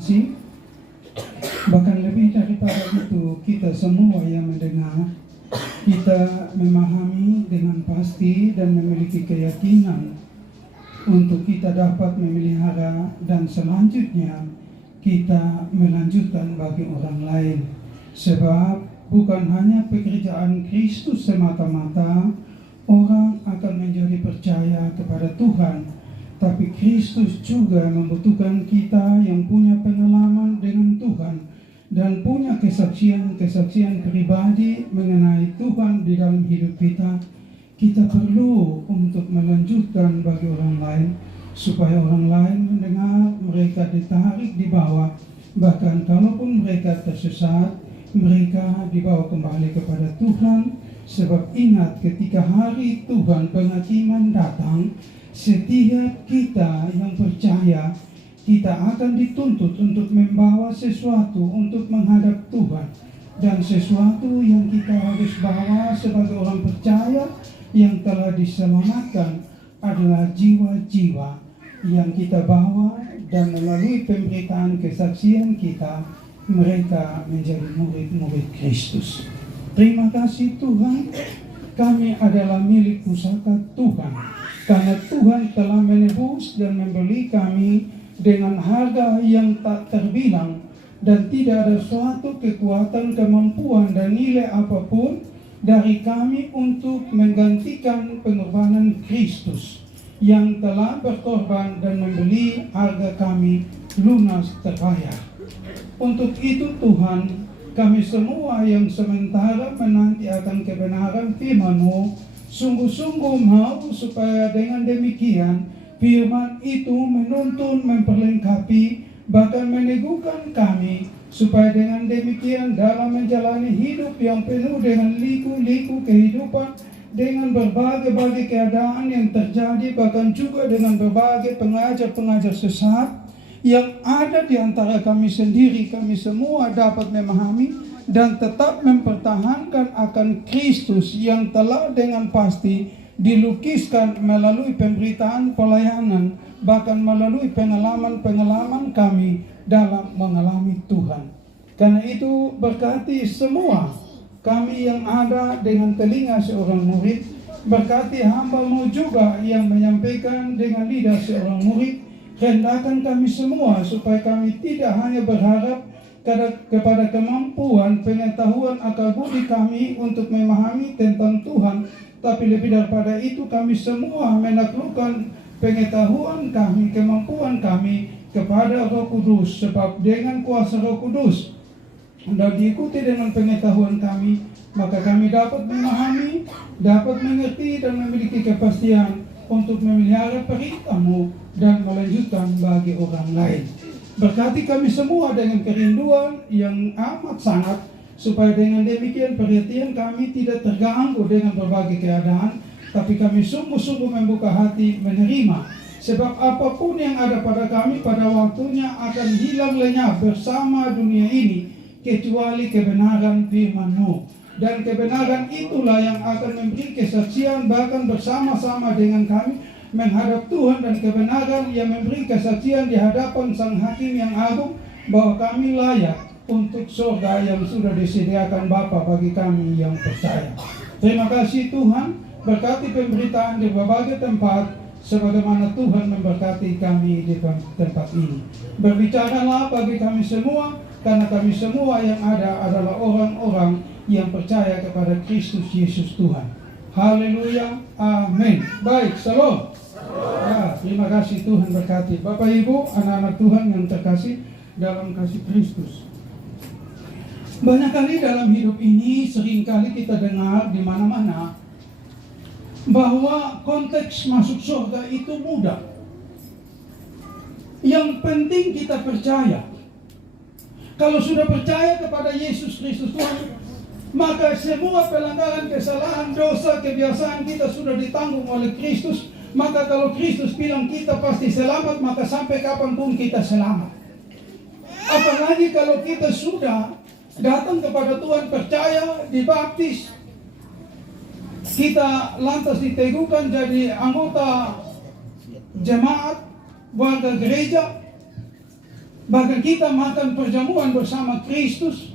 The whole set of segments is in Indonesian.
sih. Bahkan lebih daripada itu, kita semua yang mendengar, kita memahami dengan pasti dan memiliki keyakinan untuk kita dapat memelihara dan selanjutnya kita melanjutkan bagi orang lain. Sebab bukan hanya pekerjaan Kristus semata-mata orang akan menjadi percaya kepada Tuhan, tapi Kristus juga membutuhkan kita yang punya pengalaman dengan Tuhan dan punya kesaksian pribadi mengenai Tuhan di dalam hidup kita. Kita perlu untuk melanjutkan bagi orang lain, supaya orang lain mendengar, mereka ditarik di bawah. Bahkan kalaupun mereka tersesat, mereka dibawa kembali kepada Tuhan. Sebab ingat, ketika hari Tuhan penghakiman datang, setiap kita yang percaya, kita akan dituntut untuk membawa sesuatu untuk menghadap Tuhan. Dan sesuatu yang kita harus bawa sebagai orang percaya yang telah diselamatkan adalah jiwa-jiwa yang kita bawa, dan melalui pemberitaan kesaksian kita, mereka menjadi murid-murid Kristus. Terima kasih Tuhan, kami adalah milik pusaka Tuhan, karena Tuhan telah menebus dan membeli kami dengan harga yang tak terbilang, dan tidak ada suatu kekuatan, kemampuan, dan nilai apapun dari kami untuk menggantikan pengorbanan Kristus yang telah berkorban dan membeli harga kami lunas terbayar. Untuk itu Tuhan, kami semua yang sementara menanti akan kebenaran firman-Mu, sungguh-sungguh mau supaya dengan demikian firman itu menuntun, memperlengkapi, bahkan meneguhkan kami, supaya dengan demikian dalam menjalani hidup yang penuh dengan liku-liku kehidupan, dengan berbagai-bagai keadaan yang terjadi, bahkan juga dengan berbagai pengajar-pengajar sesat yang ada di antara kami sendiri, kami semua dapat memahami dan tetap mempertahankan akan Kristus yang telah dengan pasti dilukiskan melalui pemberitaan pelayanan, bahkan melalui pengalaman-pengalaman kami dalam mengalami Tuhan. Karena itu berkati semua kami yang ada dengan telinga seorang murid, berkati hamba-Mu juga yang menyampaikan dengan lidah seorang murid. Hendakkan kami semua supaya kami tidak hanya berharap kepada kemampuan, pengetahuan, akal budi kami untuk memahami tentang Tuhan, tapi lebih daripada itu kami semua menaklukkan pengetahuan kami, kemampuan kami kepada Roh Kudus. Sebab dengan kuasa Roh Kudus dan diikuti dengan pengetahuan kami, maka kami dapat memahami, dapat mengerti dan memiliki kepastian untuk memelihara perintah-Mu dan melanjutkan bagi orang lain. Berkati kami semua dengan kerinduan yang amat sangat, supaya dengan demikian perhatian kami tidak terganggu dengan berbagai keadaan, tapi kami sungguh-sungguh membuka hati menerima. Sebab apapun yang ada pada kami pada waktunya akan hilang lenyap bersama dunia ini, kecuali kebenaran firman-Mu. Dan kebenaran itulah yang akan memberi kesaksian bahkan bersama-sama dengan kami menghadap Tuhan, dan kebenaran yang memberi kesaksian di hadapan Sang Hakim yang agung bahwa kami layak untuk surga yang sudah disediakan Bapa bagi kami yang percaya. Terima kasih Tuhan, berkati pemberitaan di berbagai tempat sebagaimana Tuhan memberkati kami di tempat ini. Berbicaralah bagi kami semua, karena kami semua yang ada adalah orang-orang yang percaya kepada Kristus Yesus Tuhan. Haleluya, amin. Baik, salam. Ya, terima kasih, Tuhan berkati. Bapak Ibu, anak-anak Tuhan yang terkasih dalam kasih Kristus. Banyak kali dalam hidup ini seringkali kita dengar di mana-mana bahwa konteks masuk surga itu mudah. Yang penting kita percaya. Kalau sudah percaya kepada Yesus Kristus Tuhan, maka semua pelanggaran, kesalahan, dosa, kebiasaan kita sudah ditanggung oleh Kristus. Maka kalau Kristus bilang kita pasti selamat, maka sampai kapanpun kita selamat. Apalagi kalau kita sudah datang kepada Tuhan, percaya, dibaptis, kita lantas diteguhkan jadi anggota jemaat, warga gereja, Bahkan kita makan perjamuan bersama Kristus.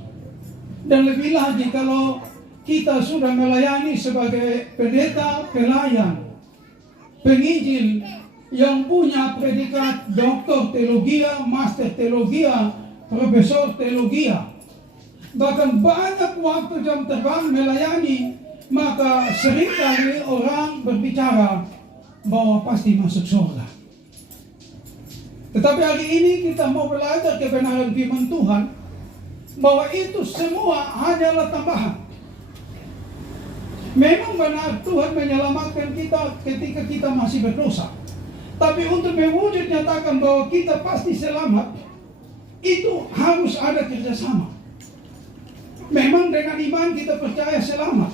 Dan lebih lagi kalau kita sudah melayani sebagai pendeta, pelayan, penginjil yang punya predikat doktor teologia, master teologia, profesor teologia, bahkan banyak waktu jam terbang melayani, maka seringkali orang berbicara bahwa pasti masuk surga. Tetapi hari ini kita mau belajar kebenaran firman Tuhan, bahwa itu semua hanyalah tambahan. Memang benar Tuhan menyelamatkan kita ketika kita masih berdosa. Tapi untuk mewujud nyatakan bahwa kita pasti selamat, itu harus ada kerjasama. Memang dengan iman kita percaya selamat.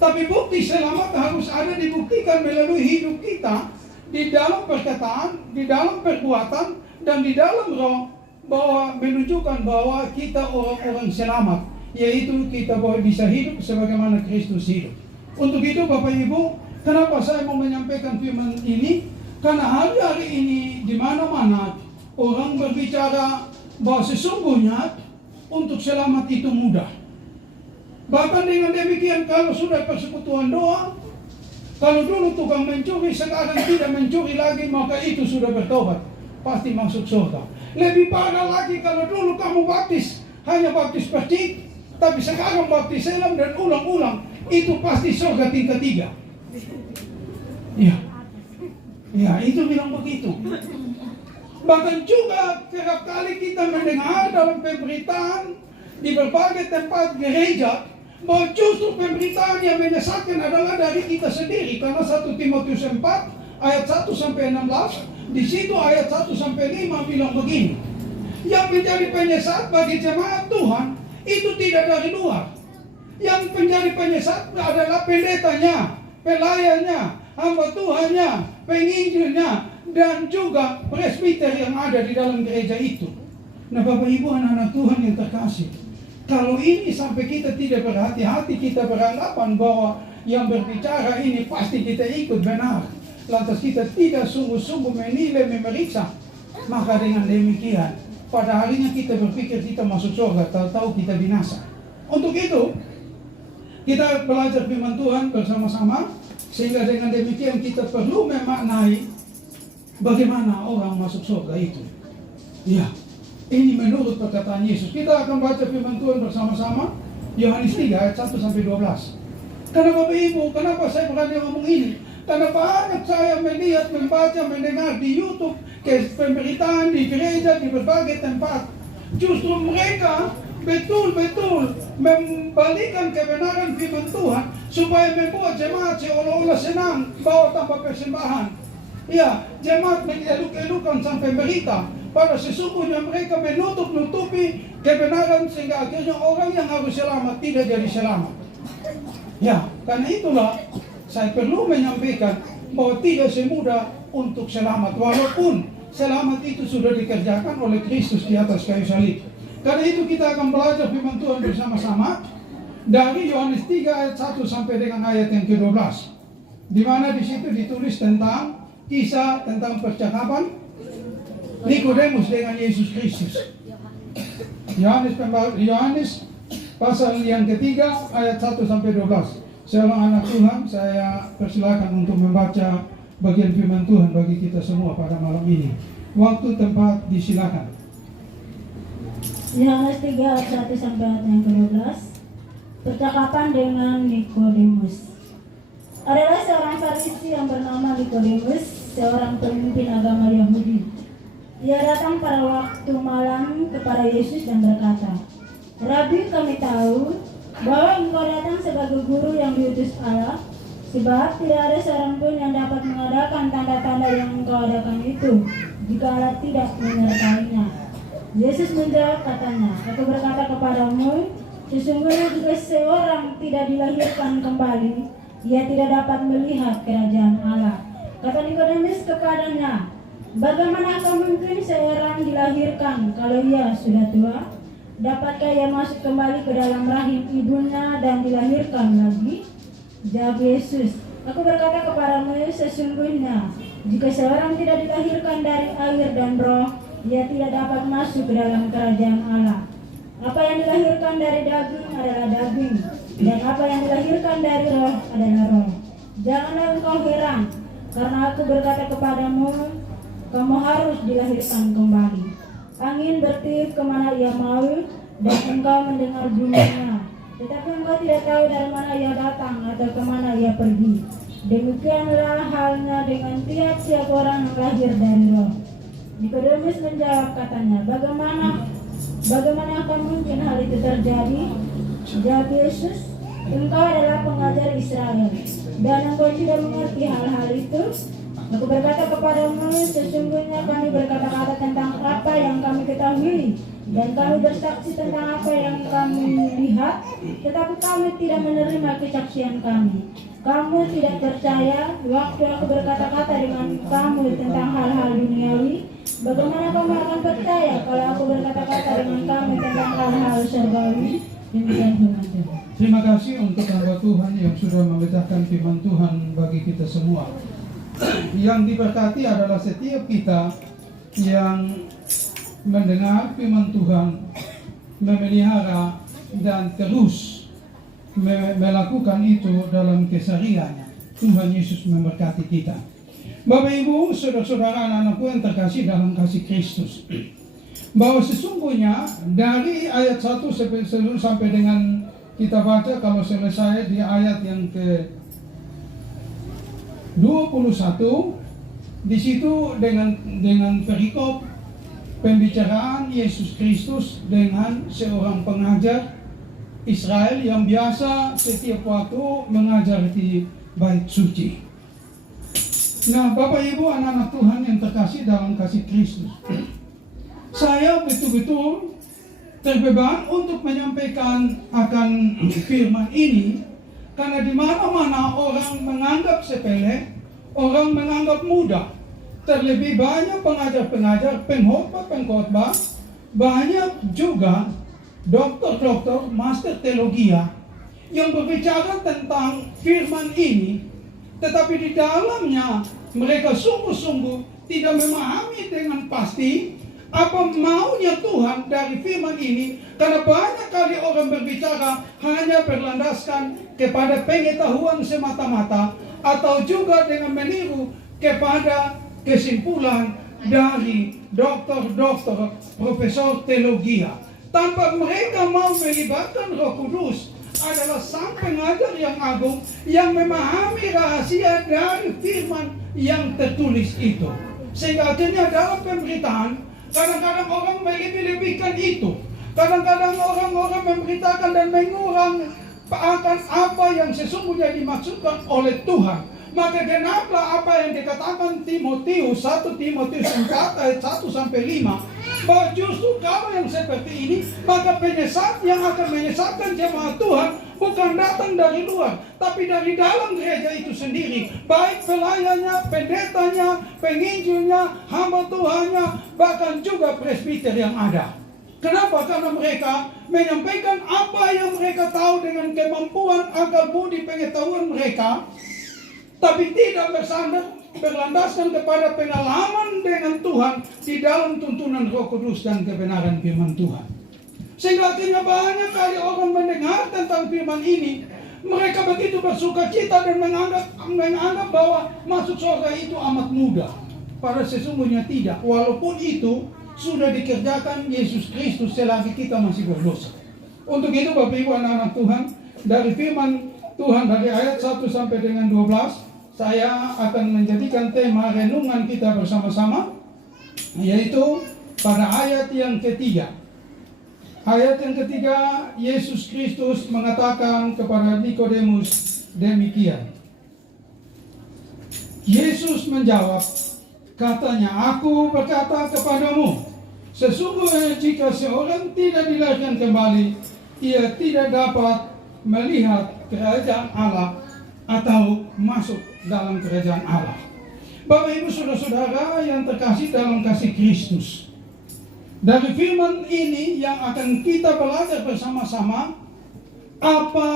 Tapi bukti selamat harus ada dibuktikan melalui hidup kita, di dalam perkataan, di dalam perbuatan, dan di dalam roh, bahwa menunjukkan bahwa kita orang-orang selamat, yaitu kita bisa hidup sebagaimana Kristus hidup. Untuk itu Bapak Ibu, kenapa saya mau menyampaikan firman ini? Karena hari-hari ini di mana-mana orang berbicara bahwa sesungguhnya untuk selamat itu mudah. Bahkan dengan demikian, kalau sudah persekutuan doa, kalau dulu tukang mencuri sekarang tidak mencuri lagi, maka itu sudah bertobat, pasti masuk surga. Lebih parah lagi kalau dulu kamu baptis, hanya baptis percik, tapi sekarang baptis selam dan ulang-ulang, itu pasti surga tingkat 3. Ya, itu bilang begitu. Bahkan juga kerap kali kita mendengar dalam pemberitaan di berbagai tempat gereja, bahwa justru pemberitaan yang menyesatkan adalah dari kita sendiri. Karena 1 Timotius 4 ayat 1 sampai 16, di situ ayat 1 sampai 5 bilang begini. Yang menjadi penyesat bagi jemaat Tuhan itu tidak dari luar. Yang menjadi penyesat adalah pendetanya, pelayannya, hamba Tuhannya, penginjilnya, dan juga presbiter yang ada di dalam gereja itu. Nah Bapak Ibu, anak-anak Tuhan yang terkasih, kalau ini sampai kita tidak berhati-hati, kita beranggapan bahwa yang berbicara ini pasti kita ikut benar, lantas kita tidak sungguh-sungguh menilai, memeriksa, maka dengan demikian pada harinya kita berpikir kita masuk surga, tahu-tahu kita binasa. Untuk itu kita belajar firman Tuhan bersama-sama, sehingga dengan demikian kita perlu memaknai bagaimana orang masuk surga itu. Ya, ini menurut perkataan Yesus. Kita akan baca firman Tuhan bersama-sama, Yohanes 3 ayat 1 sampai 12. Karena Bapak Ibu, kenapa saya berani ngomong ini? Karena banyak saya melihat, membaca, mendengar di YouTube, ke pemberitaan di gereja, di berbagai tempat. Justru mereka betul-betul membalikan kebenaran firman Tuhan supaya membuat jemaat seolah-olah senang bawa tanpa persembahan. Ya, jemaat mengeluk-elukan sampai berita, pada sesungguhnya mereka menutup-nutupi kebenaran sehingga akhirnya orang yang harus selamat tidak jadi selamat. Ya, karena itulah saya perlu menyampaikan bahwa tidak semudah untuk selamat, walaupun selamat itu sudah dikerjakan oleh Kristus di atas kayu salib. Karena itu kita akan belajar firman Tuhan bersama-sama dari Yohanes 3 ayat 1 sampai dengan ayat yang ke-12, di mana di situ ditulis tentang kisah tentang percakapan Nikodemus dengan Yesus Kristus. Yohanes pasal yang ketiga ayat 1 sampai 12. Seorang anak Tuhan, saya persilakan untuk membaca bagian firman Tuhan bagi kita semua pada malam ini. Waktu, tempat, disilakan. Yohanes 3 ayat 1 sampai ayat yang ke-12. Percakapan dengan Nikodemus. Adalah seorang Farisi yang bernama Nikodemus, seorang pemimpin agama Yahudi. Ia datang pada waktu malam kepada Yesus dan berkata, "Rabi, kami tahu bahwa engkau datang sebagai guru yang diutus Allah, sebab tidak ada seorang pun yang dapat mengadakan tanda-tanda yang engkau adakan itu, jika Allah tidak menyertainya." Yesus menjawab katanya, "Aku berkata kepadamu, sesungguhnya jika seorang tidak dilahirkan kembali, ia tidak dapat melihat kerajaan Allah." Kata Nikodemus kepadanya, "Bagaimanakah mungkin seorang dilahirkan kalau ia sudah tua? Dapatkah ia masuk kembali ke dalam rahim ibunya dan dilahirkan lagi?" Jawab Yesus, "Aku berkata kepadamu, sesungguhnya jika seorang tidak dilahirkan dari air dan roh, ia tidak dapat masuk ke dalam kerajaan Allah. Apa yang dilahirkan dari daging adalah daging, dan apa yang dilahirkan dari roh adalah roh. Janganlah engkau heran, karena aku berkata kepadamu, kamu harus dilahirkan kembali. Angin bertiup kemana ia mau, dan engkau mendengar bunyinya, tetapi engkau tidak tahu dari mana ia datang atau kemana ia pergi. Demikianlah halnya dengan tiap-tiap orang yang lahir dari roh. Nikodemus menjawab katanya, Bagaimana akan mungkin hal itu terjadi? Jawab Yesus, engkau adalah pengajar Israel, dan engkau tidak mengerti hal-hal itu. Aku berkata kepadamu, sesungguhnya kami berkata-kata tentang apa yang kami ketahui, dan kami bersaksi tentang apa yang kami lihat, tetapi kami tidak menerima kesaksian kami. Kamu tidak percaya waktu aku berkata-kata dengan kamu tentang hal-hal duniawi. Bagaimana kamu akan percaya kalau aku berkata-kata dengan kamu tentang hal-hal surgawi? Demikian firman Tuhan. Terima kasih untuk hamba Tuhan yang sudah membacakan firman Tuhan bagi kita semua. Yang diberkati adalah setiap kita yang mendengar firman Tuhan, memelihara dan terus melakukan itu dalam kesehariannya. Tuhan Yesus memberkati kita. Bapak Ibu, saudara-saudara, anak-anakku yang terkasih dalam kasih Kristus, bahwa sesungguhnya dari ayat 1 sampai dengan kita baca, kalau selesai di ayat yang ke 21, di situ dengan perikop pembicaraan Yesus Kristus dengan seorang pengajar Israel yang biasa setiap waktu mengajar di bait suci. Nah, Bapak Ibu, anak-anak Tuhan yang terkasih dalam kasih Kristus, saya betul-betul terbeban untuk menyampaikan akan firman ini, karena di mana-mana orang menganggap sepele, orang menganggap mudah. Terlebih banyak pengajar-pengajar, pengkhotbah, banyak juga dokter-dokter, master teologi yang berbicara tentang firman ini, tetapi di dalamnya mereka sungguh-sungguh tidak memahami dengan pasti apa maunya Tuhan dari firman ini, karena banyak kali orang berbicara hanya berlandaskan kepada pengetahuan semata-mata, atau juga dengan meniru kepada kesimpulan dari dokter-dokter, profesor teologi, tanpa mereka mau melibatkan Roh Kudus adalah sang pengajar yang agung yang memahami rahasia dari firman yang tertulis itu. Sehingga akhirnya dalam pemberitaan kadang-kadang orang melebih-lebihkan itu. Kadang-kadang orang-orang memberitakan dan mengurang akan apa yang sesungguhnya dimaksudkan oleh Tuhan. Maka genaplah apa yang dikatakan Timotius, 1 Timotius 4 ayat 1 sampai 5, bahwa justru kalau yang seperti ini, maka penyesat yang akan menyesatkan jemaat Tuhan bukan datang dari luar, tapi dari dalam gereja itu sendiri. Baik pelayannya, pendetanya, penginjilnya, hamba Tuhannya, bahkan juga presbiter yang ada. Kenapa? Karena mereka menyampaikan apa yang mereka tahu dengan kemampuan akal budi pengetahuan mereka, tapi tidak berlandaskan kepada pengalaman dengan Tuhan di dalam tuntunan Roh Kudus dan kebenaran firman Tuhan. Sehingga akhirnya banyak kali orang mendengar tentang firman ini, mereka begitu bersukacita dan menganggap bahwa masuk surga itu amat mudah. Padahal sesungguhnya tidak. Walaupun itu sudah dikerjakan Yesus Kristus selagi kita masih berdosa. Untuk itu Bapak Ibu anak-anak Tuhan, dari firman Tuhan dari ayat 1 sampai dengan 12, saya akan menjadikan tema renungan kita bersama-sama, yaitu pada ayat yang ketiga. Ayat yang ketiga, Yesus Kristus mengatakan kepada Nikodemus demikian. Yesus menjawab, katanya, aku berkata kepadamu, sesungguhnya jika seorang tidak dilahirkan kembali, ia tidak dapat melihat kerajaan Allah atau masuk dalam kerajaan Allah. Bapak Ibu saudara-saudara yang terkasih dalam kasih Kristus, dari firman ini yang akan kita belajar bersama-sama, apa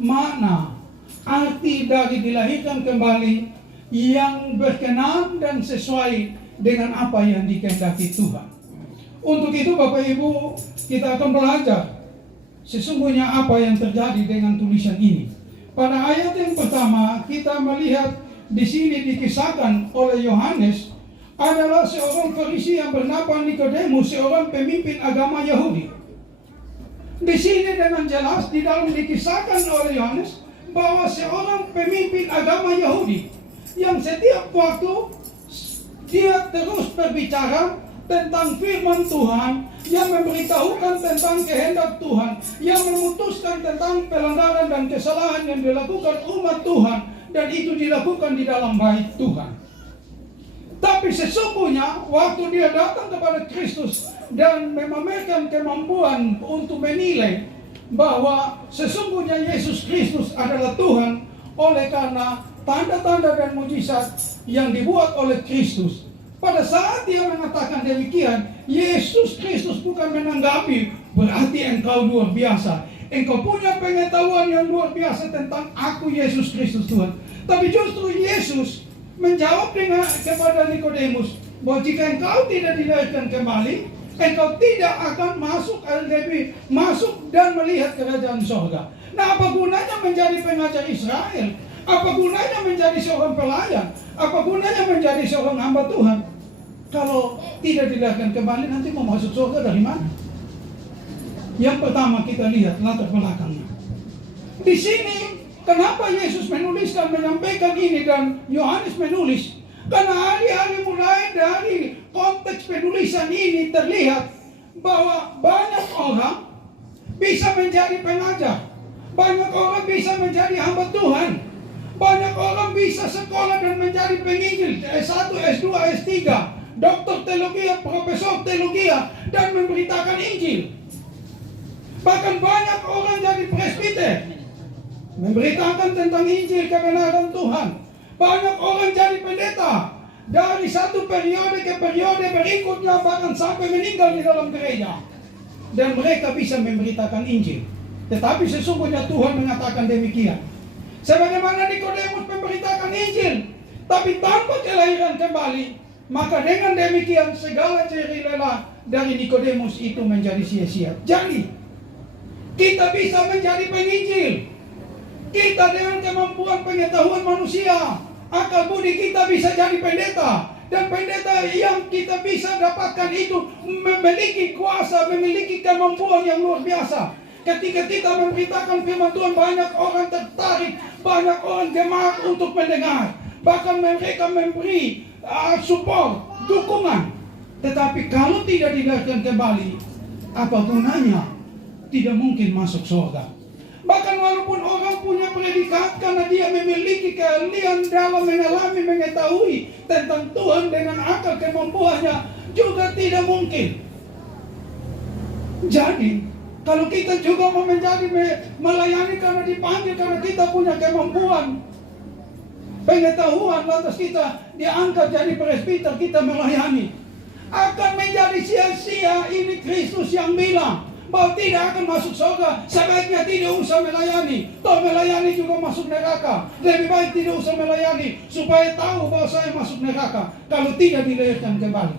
makna arti dari dilahirkan kembali yang berkenan dan sesuai dengan apa yang dikehendaki Tuhan. Untuk itu Bapak Ibu, kita akan belajar sesungguhnya apa yang terjadi dengan tulisan ini. Pada ayat yang pertama kita melihat di sini dikisahkan oleh Yohanes adalah seorang Farisi yang bernama Nikodemus, seorang pemimpin agama Yahudi. Di sini dengan jelas di dalam dikisahkan oleh Yohanes bahwa seorang pemimpin agama Yahudi yang setiap waktu dia terus berbicara tentang firman Tuhan, yang memberitahukan tentang kehendak Tuhan, yang memutuskan tentang pelanggaran dan kesalahan yang dilakukan umat Tuhan, dan itu dilakukan di dalam bait Tuhan. Tapi sesungguhnya waktu dia datang kepada Kristus dan memamerkan kemampuan untuk menilai bahwa sesungguhnya Yesus Kristus adalah Tuhan oleh karena tanda-tanda dan mujizat yang dibuat oleh Kristus. Pada saat dia mengatakan demikian, Yesus Kristus bukan menanggapi, berarti engkau luar biasa, engkau punya pengetahuan yang luar biasa tentang aku Yesus Kristus Tuhan. Tapi justru Yesus menjawab kepada Nikodemus bahwa jika engkau tidak dilahirkan kembali, engkau tidak akan masuk dan melihat kerajaan sorga. Nah, apa gunanya menjadi pengajar Israel? Apa gunanya menjadi seorang pelayan? Apa gunanya menjadi seorang hamba Tuhan? Kalau tidak dilahirkan kembali, nanti mau masuk surga dari mana? Yang pertama kita lihat latar belakangnya. Di sini, kenapa Yesus menuliskan, menyampaikan ini dan Yohanes menulis? Karena hari-hari mulai dari konteks penulisan ini terlihat bahwa banyak orang bisa menjadi pengajar. Banyak orang bisa menjadi hamba Tuhan. Banyak orang bisa sekolah dan menjadi penginjil, S1, S2, S3, doktor teologi, profesor teologi, dan memberitakan Injil. Bahkan banyak orang jadi presbiter, memberitakan tentang Injil kebenaran Tuhan. Banyak orang jadi pendeta, dari satu periode ke periode berikutnya, bahkan sampai meninggal di dalam gereja. Dan mereka bisa memberitakan Injil. Tetapi sesungguhnya Tuhan mengatakan demikian. Sebagaimana Nikodemus memberitakan Injil, tapi tanpa kelahiran kembali, maka dengan demikian segala jerih-lelah dari Nikodemus itu menjadi sia-sia. Jadi, kita bisa menjadi penginjil. Kita dengan kemampuan pengetahuan manusia, akal budi kita bisa jadi pendeta. Dan pendeta yang kita bisa dapatkan itu memiliki kuasa, memiliki kemampuan yang luar biasa. Ketika kita memberitakan firman Tuhan, banyak orang tertarik, banyak orang gemar untuk mendengar. Bahkan mereka memberi support, dukungan. Tetapi kalau tidak dilahirkan kembali, apa gunanya? Tidak mungkin masuk surga. Bahkan walaupun orang punya predikat karena dia memiliki keahlian dalam mengalami, mengetahui tentang Tuhan dengan akal kemampuannya, juga tidak mungkin. Jadi, kalau kita juga mau menjadi melayani karena dipanggil, karena kita punya kemampuan, pengetahuan, lantas kita diangkat jadi presbiter, kita melayani, akan menjadi sia-sia. Ini Kristus yang bilang bahwa tidak akan masuk surga, sebaiknya tidak usah melayani. Toh melayani juga masuk neraka. Lebih baik tidak usah melayani, supaya tahu bahwa saya masuk neraka kalau tidak dilahirkan kembali.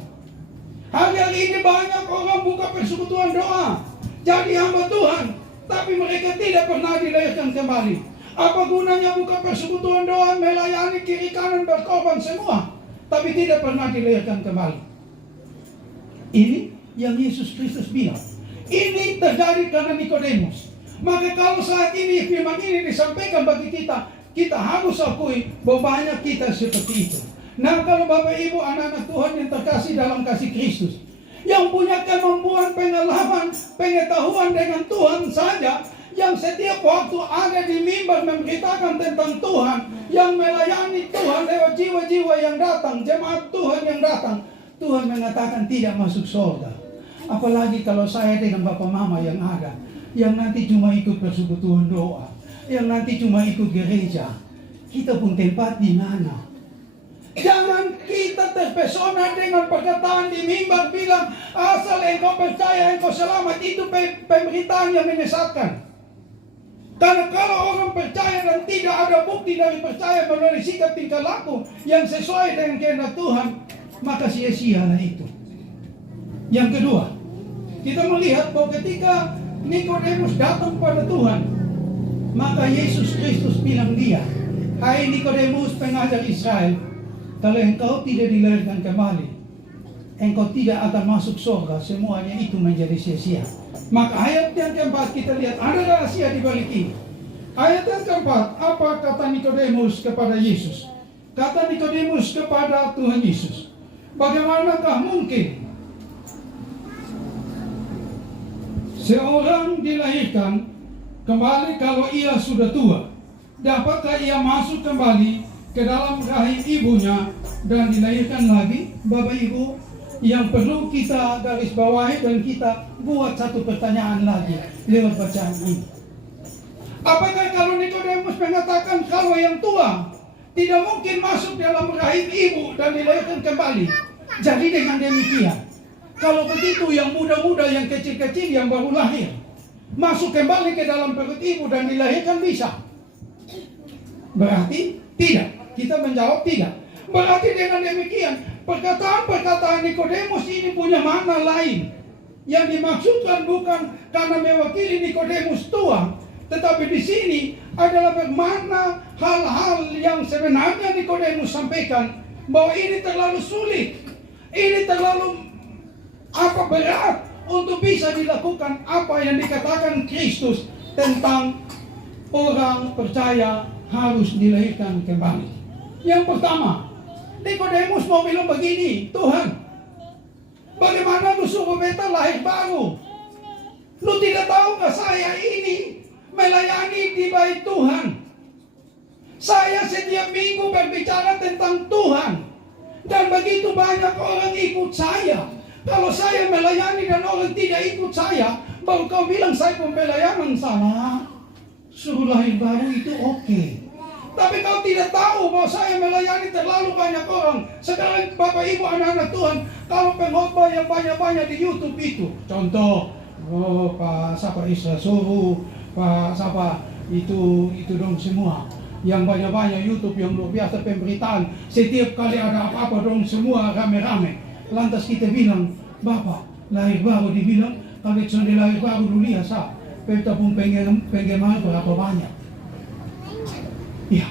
Hari-hari ini banyak orang buka persekutuan doa, jadi hamba Tuhan, tapi mereka tidak pernah dilahirkan kembali. Apa gunanya buka persekutuan doa, melayani kiri kanan, berkorban semua, tapi tidak pernah dilahirkan kembali? Ini yang Yesus Kristus bilang. Ini terjadi karena Nikodemus. Maka kalau saat ini firman ini disampaikan bagi kita, kita harus akui bahwa banyak kita seperti itu. Nah, kalau Bapak Ibu anak-anak Tuhan yang terkasih dalam kasih Kristus, yang punya kemampuan, pengalaman, pengetahuan dengan Tuhan saja, yang setiap waktu ada di mimbar memberitakan tentang Tuhan, yang melayani Tuhan lewat jiwa-jiwa yang datang, jemaat Tuhan yang datang, Tuhan mengatakan tidak masuk surga. Apalagi kalau saya dengan Bapak Mama yang ada, yang nanti cuma ikut persekutuan doa, yang nanti cuma ikut gereja, kita pun tempat di mana? Jangan kita terpesona dengan perkataan di mimbar bilang asal engkau percaya engkau selamat, itu pemberitaan yang menyesatkan. Karena kalau orang percaya dan tidak ada bukti dari percaya melalui sikap tingkah laku yang sesuai dengan kehendak Tuhan, maka sia-sialah itu. Yang kedua, Kita melihat bahwa ketika Nikodemus datang pada Tuhan, maka Yesus Kristus bilang dia, "Hai Nikodemus, pengajar Israel, kalau engkau tidak dilahirkan kembali, engkau tidak akan masuk surga, semuanya itu menjadi sia-sia." Maka ayat yang keempat kita lihat ada rahasia di balik ini. Ayat yang keempat, apa kata Nikodemus kepada Yesus? Kata Nikodemus kepada Tuhan Yesus, "Bagaimanakah mungkin seorang dilahirkan kembali kalau ia sudah tua? Dapatkah ia masuk kembali ke dalam rahim ibunya dan dilahirkan lagi?" Bapak Ibu, yang perlu kita garis bawahi dan kita buat satu pertanyaan lagi lewat bacaan ini. Apakah kalau Nikodemus mengatakan kalau yang tua tidak mungkin masuk dalam rahim ibu dan dilahirkan kembali? Jadi dengan demikian, kalau begitu yang muda-muda, yang kecil-kecil, yang baru lahir, masuk kembali ke dalam perut ibu dan dilahirkan bisa? Berarti tidak. Kita menjawab tidak. Berarti dengan demikian, perkataan-perkataan Nikodemus ini punya makna lain. Yang dimaksudkan bukan karena mewakili Nikodemus tua, tetapi di sini adalah bermakna hal-hal yang sebenarnya Nikodemus sampaikan bahwa ini terlalu sulit, ini terlalu berat untuk bisa dilakukan apa yang dikatakan Kristus tentang orang percaya harus dilahirkan kembali. Yang pertama, Nikodemus mau bilang begini, "Tuhan, bagaimana lu suruh beta lahir baru? Lu tidak tahukah saya ini melayani di bait Tuhan? Saya setiap minggu berbicara tentang Tuhan, dan begitu banyak orang ikut saya. Kalau saya melayani dan orang tidak ikut saya, baru kau bilang saya pembelayanan sana. Suruh lahir baru itu oke. Tapi kau tidak tahu bahwa saya melayani terlalu banyak orang. Sekarang Bapak Ibu anak-anak Tuhan, kalau pengkhotbah yang banyak-banyak di YouTube itu, contoh, Pak Sapa Isra Suruh, Pak Sapa itu dong semua. Yang banyak-banyak YouTube yang luar biasa pemberitaan. Setiap kali ada apa-apa dong semua rame-rame. Lantas kita bilang, "Bapak, lahir baru," dibilang, "kalau sudah lahir baru dulu ya sah. Kita pun pengen berapa banyak." Ya,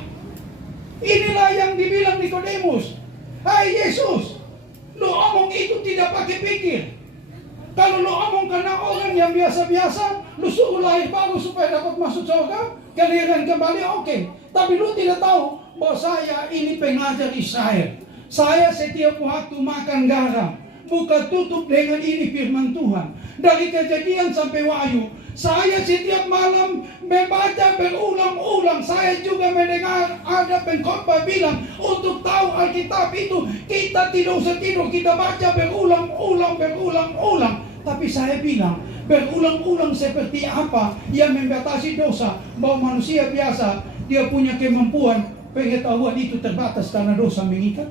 inilah yang dibilang Nikodemus. "Hai Yesus, lu omong itu tidak pakai pikir. Kalau lu omong karena orang yang biasa-biasa, lu suruh lahir baru supaya dapat masuk surga, kelahiran kembali, oke. Tapi lu tidak tahu bahwa saya ini pengajar Israel. Saya setiap waktu makan garam, buka tutup dengan ini firman Tuhan. Dari Kejadian sampai Wahyu, saya setiap malam membaca berulang-ulang. Saya juga mendengar ada pengkhotbah bilang untuk tahu Alkitab itu kita tidak usah tidur, kita baca berulang-ulang. Tapi saya bilang berulang-ulang seperti apa yang membatasi dosa? Bahwa manusia biasa dia punya kemampuan pengetahuan itu terbatas karena dosa mengikat.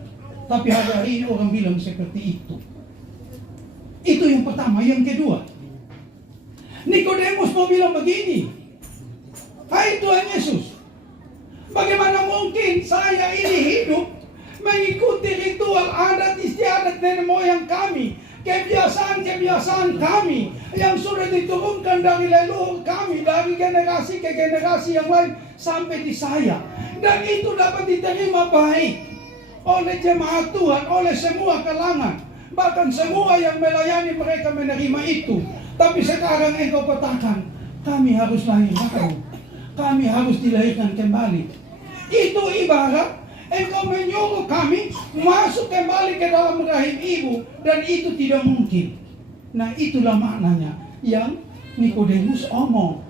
Tapi hari ini orang bilang seperti itu. Itu yang pertama. Yang kedua, Nikodemus mau bilang begini, "Hai Tuhan Yesus, bagaimana mungkin saya ini hidup mengikuti ritual adat istiadat nenek moyang kami, kebiasaan-kebiasaan kami yang sudah diturunkan dari leluhur kami, dari generasi ke generasi yang lain sampai di saya, dan itu dapat diterima baik oleh jemaat Tuhan, oleh semua kalangan, bahkan semua yang melayani mereka menerima itu. Tapi sekarang engkau katakan, kami harus lahir baru, kami harus dilahirkan kembali." Itu ibarat engkau menyuruh kami masuk kembali ke dalam rahim ibu, dan itu tidak mungkin. Nah, itulah maknanya yang Nikodemus omong.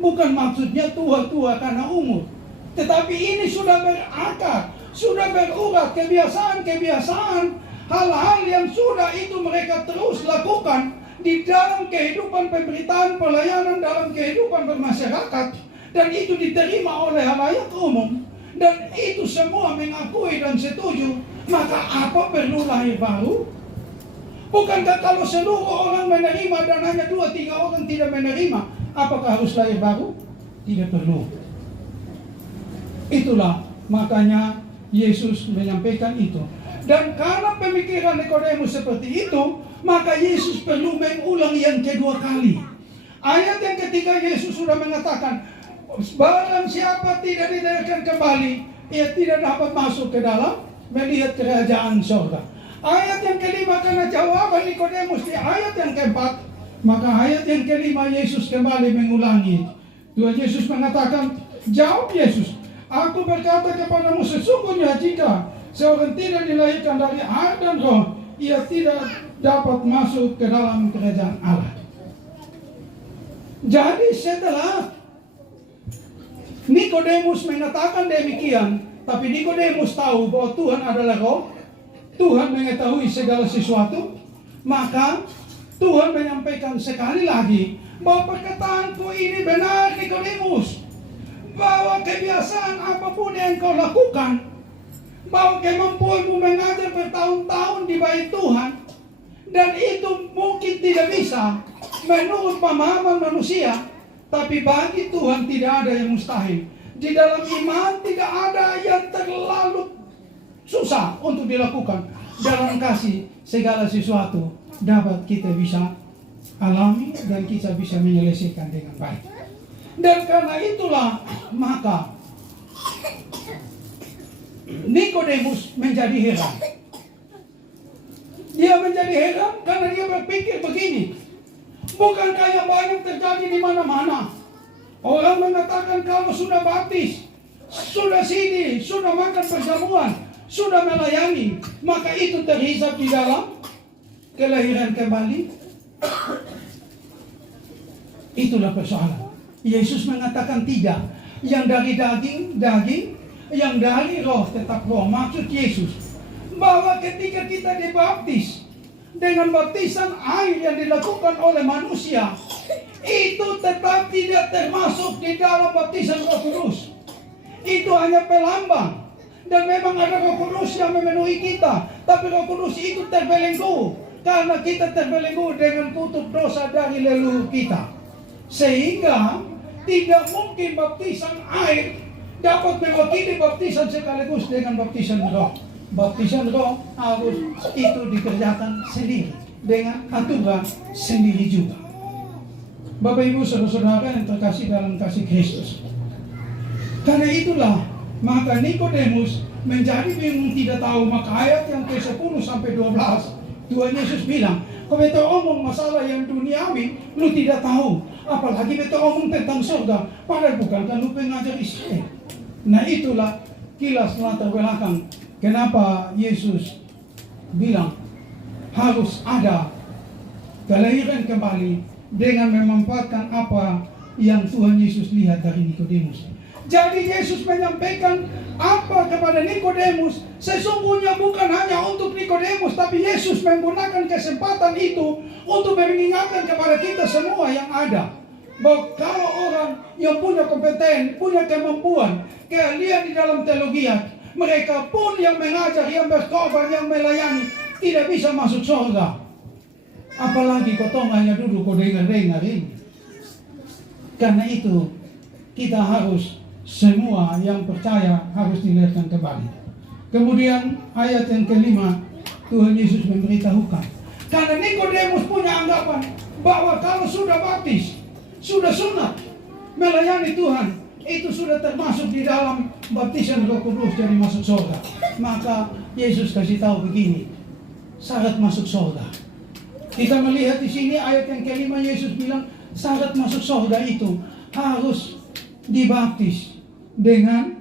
Bukan maksudnya tua-tua karena umur, tetapi ini sudah berakar, sudah berurat, kebiasaan-kebiasaan, hal-hal yang sudah itu mereka terus lakukan di dalam kehidupan pemberitaan pelayanan, dalam kehidupan bermasyarakat, dan itu diterima oleh halayak umum, dan itu semua mengakui dan setuju. Maka apa perlu lahir baru? Bukankah kalau seluruh orang menerima dan hanya 2-3 orang tidak menerima, apakah harus lahir baru? Tidak perlu. Itulah makanya Yesus menyampaikan itu. Dan karena pemikiran Nikodemus seperti itu, Maka Yesus perlu mengulang yang kedua kali. Ayat yang ketiga Yesus sudah mengatakan, barang siapa tidak dilahirkan kembali, ia tidak dapat masuk ke dalam melihat kerajaan surga. Ayat yang kelima, karena jawaban Nikodemus di ayat yang keempat, maka ayat yang kelima Yesus kembali mengulangi. Tuhan Yesus mengatakan, jawab Yesus, aku berkata kepadamu, sesungguhnya jika seorang tidak dilahirkan dari air dan roh, ia tidak dapat masuk ke dalam kerajaan Allah. Jadi setelah Nikodemus mengatakan demikian, tapi Nikodemus tahu bahwa Tuhan adalah roh, Tuhan mengetahui segala sesuatu, maka Tuhan menyampaikan sekali lagi bahwa perkataanku ini benar, Nikodemus, bahwa kebiasaan apapun yang kau lakukan, bahwa kemampuanmu mengajar bertahun-tahun di bait Tuhan, dan itu mungkin tidak bisa menurut pemahaman manusia, tapi bagi Tuhan tidak ada yang mustahil. Di dalam iman tidak ada yang terlalu susah untuk dilakukan. Dalam kasih segala sesuatu dapat kita bisa alami dan kita bisa menyelesaikan dengan baik. Dan karena itulah maka Nikodemus menjadi heran. Dia menjadi heran karena dia berpikir begini, bukankah yang banyak terjadi di mana-mana? Orang mengatakan kalau sudah baptis, sudah sini, sudah makan perjamuan, sudah melayani, maka itu terhisap di dalam kelahiran kembali. Itulah persoalan. Yesus mengatakan tidak. Yang dari daging, daging. Yang dari roh, tetap roh. Maksud Yesus bahwa ketika kita dibaptis dengan baptisan air yang dilakukan oleh manusia, itu tetap tidak termasuk di dalam baptisan Roh Kudus. Itu hanya pelambang. Dan memang ada Roh Kudus yang memenuhi kita, tapi Roh Kudus itu terbelenggu karena kita terbelenggu dengan kutuk dosa dari leluhur kita, sehingga tidak mungkin baptisan air dapat mewakili baptisan sekaligus dengan baptisan roh. Baptisan roh harus itu dikerjakan sendiri dengan aturan sendiri juga. Bapak Ibu saudara-saudara yang terkasih dalam kasih Kristus, karena itulah maka Nikodemus menjadi bingung, tidak tahu. Maka ayat yang ke-10 sampai 12 Tuhan Yesus bilang, kau beto omong masalah yang duniawi, lu tidak tahu, apalagi beto omong tentang surga, padahal bukankah lu pengajar Israel. Nah itulah kilas latar belakang kenapa Yesus bilang harus ada kelahiran kembali dengan memanfaatkan apa yang Tuhan Yesus lihat dari Nikodemus. Jadi Yesus menyampaikan apa kepada Nikodemus, sesungguhnya bukan hanya untuk Nikodemus, tapi Yesus menggunakan kesempatan itu untuk mengingatkan kepada kita semua yang ada, bahwa kalau orang yang punya kompeten, punya kemampuan, keahlian di dalam teologiat, mereka pun yang mengajar, yang berkorban, yang melayani, tidak bisa masuk surga. Apalagi kotong hanya duduk kau dengar-dengar ini. Karena itu kita harus semua yang percaya harus dilahirkan kembali. Kemudian ayat yang kelima Tuhan Yesus memberitahukan, karena Nikodemus punya anggapan bahwa kalau sudah baptis, sudah sunat, melayani Tuhan, itu sudah termasuk di dalam baptisan Roh Kudus jadi masuk surga. Maka Yesus kasih tahu begini, syarat masuk surga. Kita melihat di sini ayat yang kelima, Yesus bilang syarat masuk surga itu harus dibaptis dengan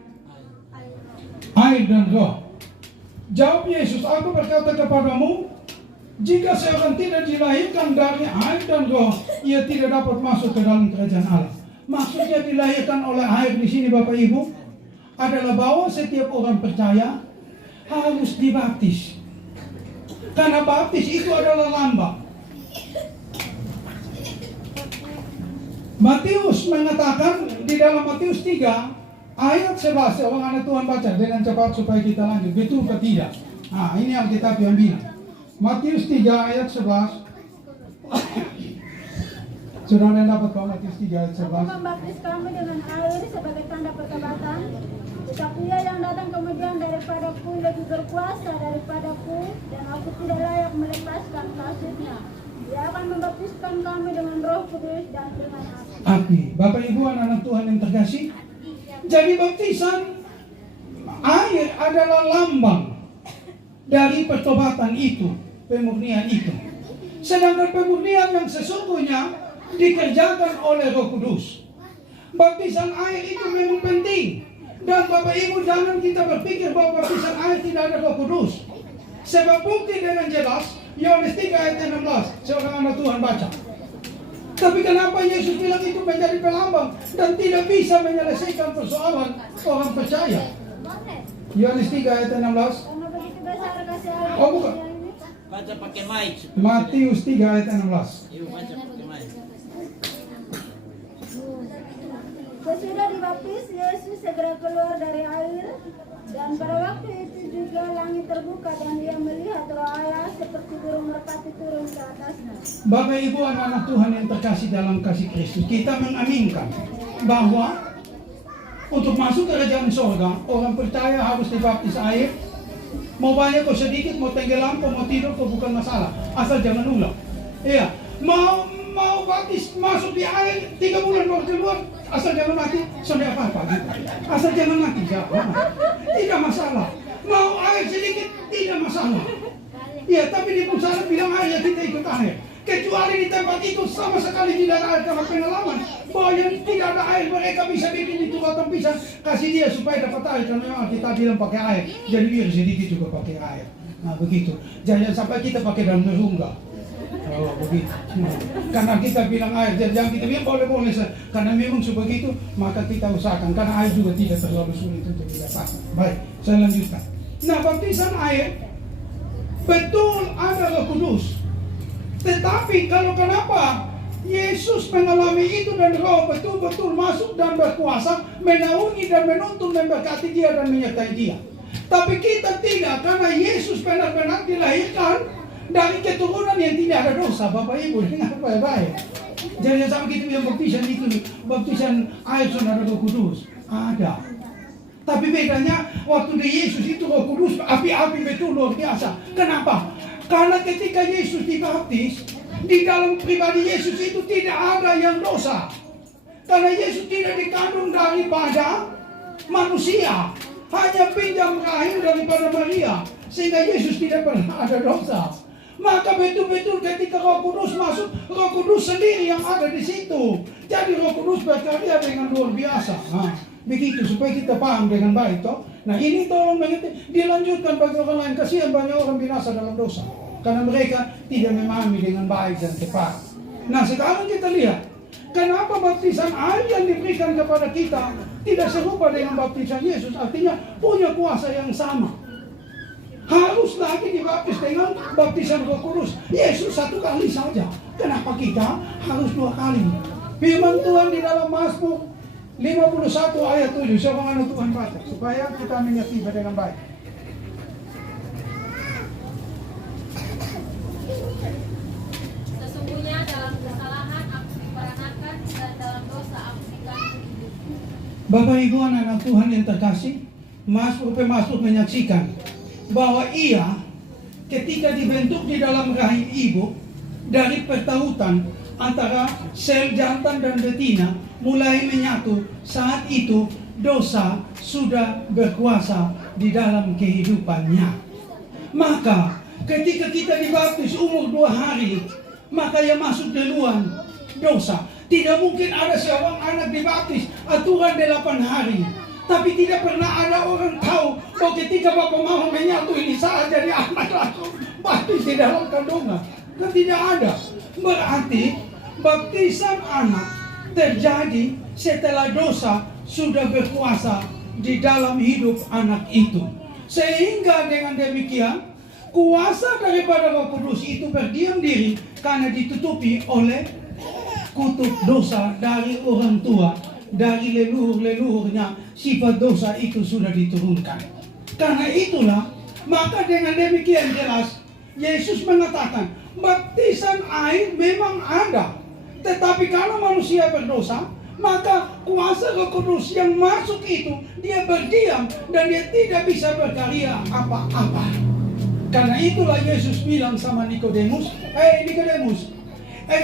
air dan roh. Jawab Yesus, aku berkata kepadamu, jika seorang tidak dilahirkan dari air dan roh, ia tidak dapat masuk ke dalam kerajaan Allah. Maksudnya dilahirkan oleh air di sini Bapak Ibu adalah bahwa setiap orang percaya harus dibaptis. Karena baptis itu adalah lambang. Matius mengatakan di dalam Matius 3 ayat 11, orang anak Tuhan baca dengan cepat supaya kita lanjut, betul atau tidak? Nah ini Alkitab yang bilang, Matius 3 ayat 11. Saudara yang dapat Matius 3 ayat 11. Aku membaptis kamu dengan air sebagai tanda pertobatan, Tetapi Ia yang datang kemudian daripadaku lebih berkuasa daripadaku, dan aku tidak layak melepaskan kasutnya. Dia akan membaptiskan kami dengan Roh Kudus dan dengan api. Bapak Ibu anak-anak Tuhan yang terkasih, jadi baptisan air adalah lambang dari pertobatan itu, pemurnian itu. Sedangkan pemurnian yang sesungguhnya dikerjakan oleh Roh Kudus. Baptisan air itu memang penting. Dan Bapak Ibu jangan kita berpikir bahwa baptisan air tidak ada Roh Kudus. Sebab bukti dengan jelas, Yohanes 3 ayat 16, seorang anak Tuhan baca. Tapi kenapa Yesus bilang itu menjadi pelambang dan tidak bisa menyelesaikan persoalan orang percaya? Yohanes 3 ayat 16. Karena begitu besar kasih Allah Oh, bukan. dunia ini. Baca pakai mic. Matius 3 ayat 16. Yuk baca pakai mic. Sesudah dibaptis, Yesus segera keluar dari air, dan pada waktu itu juga langit terbuka dan Ia melihat Roh Allah seperti burung merpati turun ke atasnya. Bapak Ibu anak-anak Tuhan yang terkasih dalam kasih Kristus, kita mengaminkan bahwa untuk masuk ke kerajaan surga, orang percaya harus dibaptis air. Mau banyak atau sedikit, mau tenggelam, mau tidur, bukan masalah, asal jangan ulang. Iya, mau baptis masuk di air 3 bulan baru keluar, asal jangan mati, sudah apa-apa gitu. Asal jangan mati, jangan. Tidak masalah. Mau air sedikit, tidak masalah. Ya, tapi di pusat bilang air, kita ikut air. Kecuali di tempat itu sama sekali tidak ada air, karena pengalaman bahwa yang tidak ada air, mereka bisa bikin itu batang pisang, kasih dia supaya dapat air. Karena memang kita bilang pakai air, jadi biar sedikit juga pakai air. Nah begitu. Jangan sampai kita pakai dalam merungga. Oh begitu. Karena kita bilang air, jangan kita bilang boleh-boleh. Karena memang sebegitu, maka kita usahakan. Karena air juga tidak terlalu sulit untuk didapat. Baik, saya lanjutkan. Nah, baptisan air betul ada Roh Kudus. Tetapi kalau kenapa Yesus mengalami itu dan Roh betul-betul masuk dan berkuasa, menaungi dan menuntun, memberkati dia dan menyertai dia. Tapi kita tidak, karena Yesus benar-benar dilahirkan dari keturunan yang tidak ada dosa. Bapak Ibu dengar baik-baik. Jangan sampai kita bilang baptisan itu, baptisan air saudara Roh Kudus. Ada. Tapi bedanya waktu di Yesus itu Roh Kudus api-api betul luar biasa. Kenapa? Karena ketika Yesus dibaptis, di dalam pribadi Yesus itu tidak ada yang dosa. Karena Yesus tidak dikandung daripada manusia, hanya pinjam rahim daripada Maria, sehingga Yesus tidak pernah ada dosa. Maka betul-betul ketika Roh Kudus masuk, Roh Kudus sendiri yang ada di situ. Jadi Roh Kudus berkarya dengan luar biasa. Nah, begitu supaya kita paham dengan baik toh. Nah ini tolong dilanjutkan bagi orang lain. Kasihan banyak orang binasa dalam dosa karena mereka tidak memahami dengan baik dan tepat. Nah sekarang kita lihat kenapa baptisan air yang diberikan kepada kita tidak serupa dengan baptisan Yesus. Artinya punya kuasa yang sama. Harus lagi dibaptis dengan baptisan Roh Kudus. Yesus 1 kali saja. Kenapa kita harus 2 kali? Firman Tuhan di dalam Mazmur 51 ayat 7. Seorang anak Tuhan baca supaya kita mengerti dengan baik. Sesungguhnya dalam kesalahan aku diperanakan dan dalam dosa aku dikandung hidup. Bapak Ibu anak-anak Tuhan yang terkasih, Mazmur menyaksikan bahwa ia ketika dibentuk di dalam rahim ibu dari pertautan antara sel jantan dan betina mulai menyatu. Saat itu dosa sudah berkuasa di dalam kehidupannya. Maka ketika kita dibaptis umur 2 hari, maka yang masuk duluan dosa. Tidak mungkin ada seorang anak dibaptis aturan 8 hari. Tapi tidak pernah ada orang tahu bahwa ketika Bapak mau menyatu ini saat jadi anak langsung baptis di dalam kandungan. Dan tidak ada. Berarti baptisan anak terjadi setelah dosa sudah berkuasa di dalam hidup anak itu. Sehingga dengan demikian kuasa daripada Roh Kudus itu berdiam diri karena ditutupi oleh kutuk dosa dari orang tua. Dari leluhur-leluhurnya sifat dosa itu sudah diturunkan. Karena itulah maka dengan demikian jelas Yesus mengatakan baptisan air memang ada. Tetapi kalau manusia berdosa, maka kuasa Roh Kudus yang masuk itu, dia berdiam dan dia tidak bisa berkarya apa-apa. Karena itulah Yesus bilang sama Nikodemus, Nikodemus,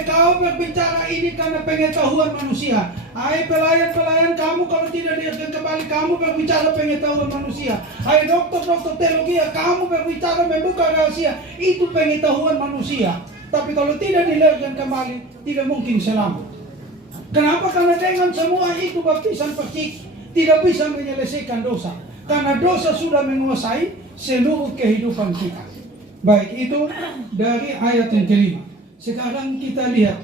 kau berbicara ini karena pengetahuan manusia. Pelayan-pelayan kamu kalau tidak diajarkan kembali, kamu berbicara pengetahuan manusia. Dokter-dokter teologi, kamu berbicara membuka rahasia, itu pengetahuan manusia. Tapi kalau tidak dilahirkan kembali, tidak mungkin selamat. Kenapa? Karena dengan semua itu baptisan percik tidak bisa menyelesaikan dosa. Karena dosa sudah menguasai seluruh kehidupan kita. Baik, itu dari ayat yang kelima. Sekarang kita lihat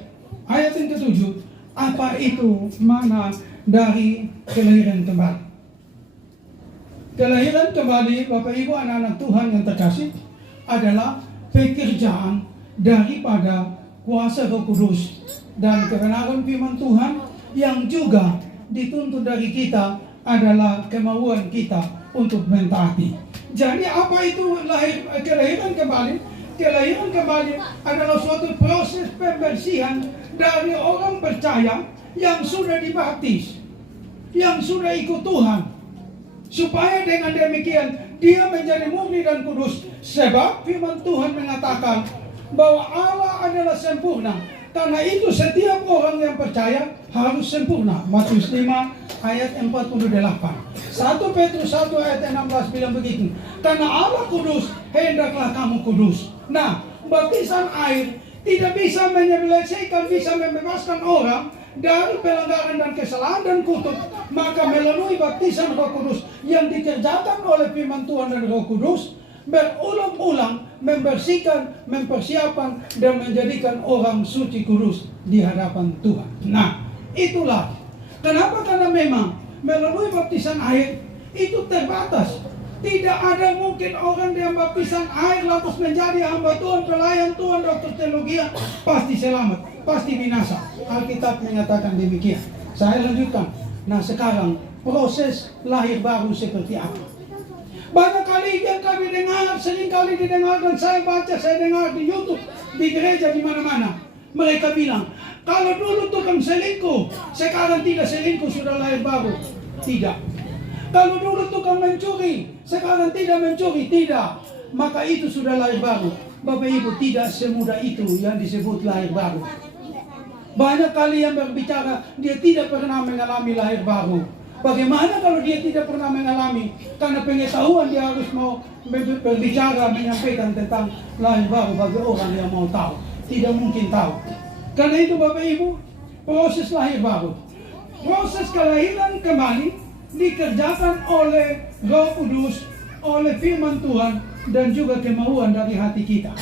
ayat yang ketujuh. Apa itu mana dari kelahiran kembali? Kelahiran kembali, Bapak Ibu anak-anak Tuhan yang terkasih, adalah pekerjaan daripada kuasa Roh Kudus dan kebenaran firman Tuhan yang juga dituntut dari kita adalah kemauan kita untuk mentaati. Jadi apa itu kelahiran kembali? Kelahiran kembali adalah suatu proses pembersihan dari orang percaya yang sudah dibaptis, yang sudah ikut Tuhan, supaya dengan demikian dia menjadi murni dan kudus. Sebab firman Tuhan mengatakan bahwa Allah adalah sempurna. Karena itu setiap orang yang percaya harus sempurna. Matius 5 ayat 48. 1 Petrus 1 ayat 16 bilang begitu. Karena Allah kudus, hendaklah kamu kudus. Nah, baptisan air tidak bisa menyelesaikan, bisa membebaskan orang dari pelanggaran dan kesalahan dan kutuk. Maka melalui baptisan Roh Kudus yang dikerjakan oleh firman Tuhan dan Roh Kudus, berulang-ulang membersihkan, mempersiapkan dan menjadikan orang suci kudus di hadapan Tuhan. Nah, itulah kenapa, karena memang melalui baptisan air itu terbatas. Tidak ada mungkin orang yang baptisan air lantas menjadi hamba Tuhan, pelayan Tuhan, dokter teologi, pasti selamat, pasti binasa. Alkitab menyatakan demikian. Saya lanjutkan. Nah, sekarang proses lahir baru seperti apa? Banyak kali yang kami dengar, sering kali didengar dan saya baca, saya dengar di YouTube, di gereja, di mana-mana. Mereka bilang, kalau dulu tukang selingkuh, sekarang tidak selingkuh, sudah lahir baru. Tidak. Kalau dulu tukang mencuri, sekarang tidak mencuri. Tidak. Maka itu sudah lahir baru. Bapak Ibu, tidak semudah itu yang disebut lahir baru. Banyak kali yang berbicara, dia tidak pernah mengalami lahir baru. Bagaimana kalau dia tidak pernah mengalami? Karena pengetahuan dia harus mau berbicara, menyampaikan tentang lahir baru bagi orang yang mau tahu. Tidak mungkin tahu. Karena itu Bapak Ibu, proses lahir baru, proses kelahiran kembali dikerjakan oleh Roh Kudus, oleh firman Tuhan dan juga kemauan dari hati kita.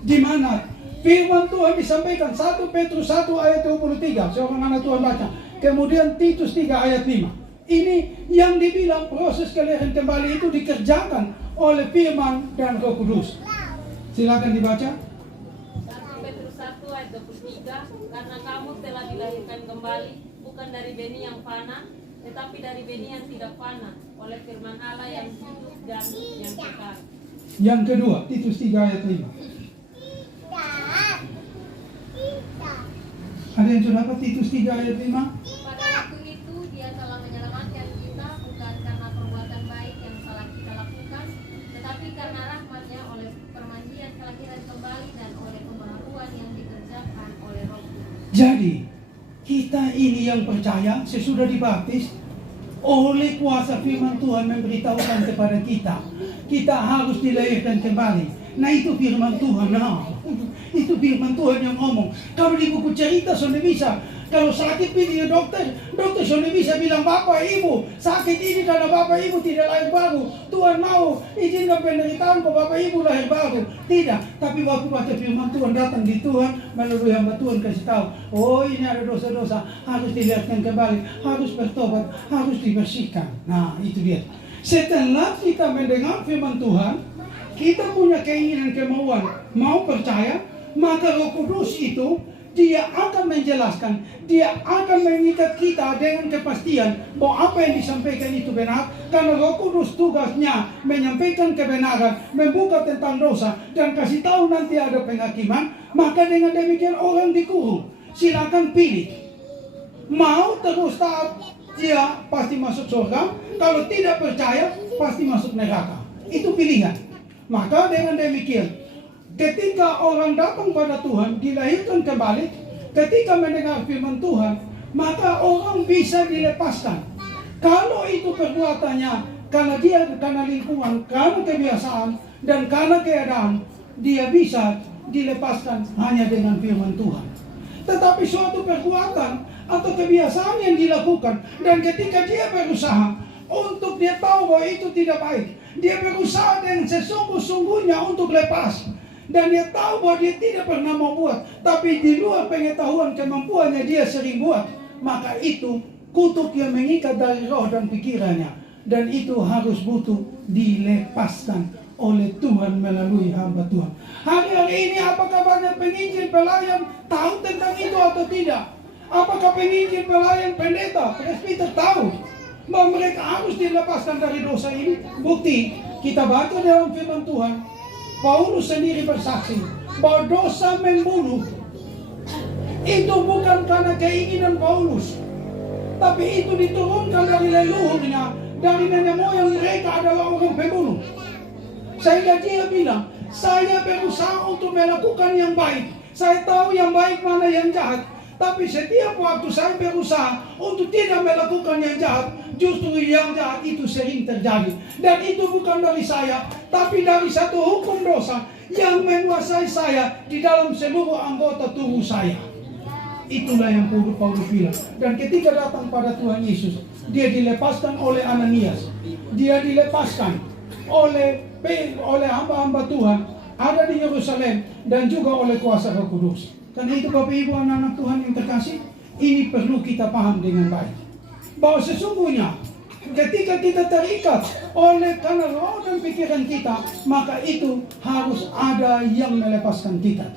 Di mana firman Tuhan disampaikan 1 Petrus 1 ayat 23. Seorang anak Tuhan baca. Kemudian Titus 3 ayat 5. Ini yang dibilang proses kelahiran kembali itu dikerjakan oleh firman dan Roh Kudus. Silakan dibaca. 1 Petrus 1 ayat 23. Karena kamu telah dilahirkan kembali bukan dari benih yang fana, tetapi dari benih yang tidak fana, oleh firman Allah yang hidup dan yang kekal. Yang kedua, Titus 3 ayat 5. Ada yang sudah dapat Titus 3 ayat 5? Pada waktu itu dia telah menyelamatkan kita bukan karena perbuatan baik yang salah kita lakukan, tetapi karena rahmat-Nya oleh permandian kelahiran kembali dan oleh pembaharuan yang dikerjakan oleh Roh Kudus. Jadi, kita ini yang percaya sesudah dibaptis oleh kuasa firman Tuhan memberitahukan kepada kita, kita harus dilahirkan kembali. Nah, itu firman Tuhan. Nah, itu firman Tuhan yang ngomong. Kalau di buku cerita sudah bisa. Kalau sakit pilih dokter sudah bisa bilang, Bapak Ibu sakit ini karena Bapak Ibu tidak lahir baru. Tuhan mau izinkan penderitaan kok Bapak Ibu lahir baru. Tidak. Tapi waktu baca firman Tuhan datang di Tuhan melalui hamba Tuhan kasih tahu, oh ini ada dosa-dosa, harus dilihatkan kembali, harus bertobat, harus dibersihkan. Nah, itu dia. Setelah kita mendengar firman Tuhan, kita punya keinginan, kemauan, mau percaya, maka Roh Kudus itu dia akan menjelaskan, dia akan mengikat kita dengan kepastian bahwa apa yang disampaikan itu benar. Karena Roh Kudus tugasnya menyampaikan kebenaran, membuka tentang dosa, dan kasih tahu nanti ada penghakiman. Maka dengan demikian orang dikurung. Silakan pilih. Mau terus taat, dia pasti masuk surga. Kalau tidak percaya, pasti masuk neraka. Itu pilihan. Maka dengan demikian, ketika orang datang pada Tuhan, dilahirkan kembali, ketika mendengar firman Tuhan, maka orang bisa dilepaskan. Kalau itu perbuatannya karena lingkungan, karena kebiasaan, dan karena keadaan, dia bisa dilepaskan hanya dengan firman Tuhan. Tetapi suatu perbuatan atau kebiasaan yang dilakukan, dan ketika dia berusaha untuk dia tahu bahwa itu tidak baik, dia berusaha dengan sesungguh-sungguhnya untuk lepas, dan dia tahu bahwa dia tidak pernah mau buat, tapi di luar pengetahuan kemampuannya dia sering buat, maka itu kutuk yang mengikat dari roh dan pikirannya, dan itu harus butuh dilepaskan oleh Tuhan melalui hamba Tuhan. Hari-hari ini apakah banyak penginjil pelayan tahu tentang itu atau tidak? Apakah penginjil pelayan pendeta, presbiter tahu bahwa mereka harus dilepaskan dari dosa ini? Bukti, kita baca dalam firman Tuhan, Paulus sendiri bersaksi bahwa dosa membunuh itu bukan karena keinginan Paulus, tapi itu diturunkan dari leluhurnya, dari nenek moyang mereka adalah orang pembunuh. Sehingga dia bilang, saya berusaha untuk melakukan yang baik, saya tahu yang baik mana yang jahat, tapi setiap waktu saya berusaha untuk tidak melakukan yang jahat, justru yang jahat itu sering terjadi. Dan itu bukan dari saya, tapi dari satu hukum dosa yang menguasai saya di dalam seluruh anggota tubuh saya. Itulah yang Paulus bilang. Dan ketika datang pada Tuhan Yesus, dia dilepaskan oleh Ananias, dia dilepaskan oleh hamba-hamba Tuhan ada di Yerusalem, dan juga oleh kuasa Roh Kudus. Karena itu Bapak Ibu anak-anak Tuhan yang terkasih, ini perlu kita paham dengan baik, bahwa sesungguhnya ketika kita terikat oleh karena roh dan pikiran kita, maka itu harus ada yang melepaskan kita.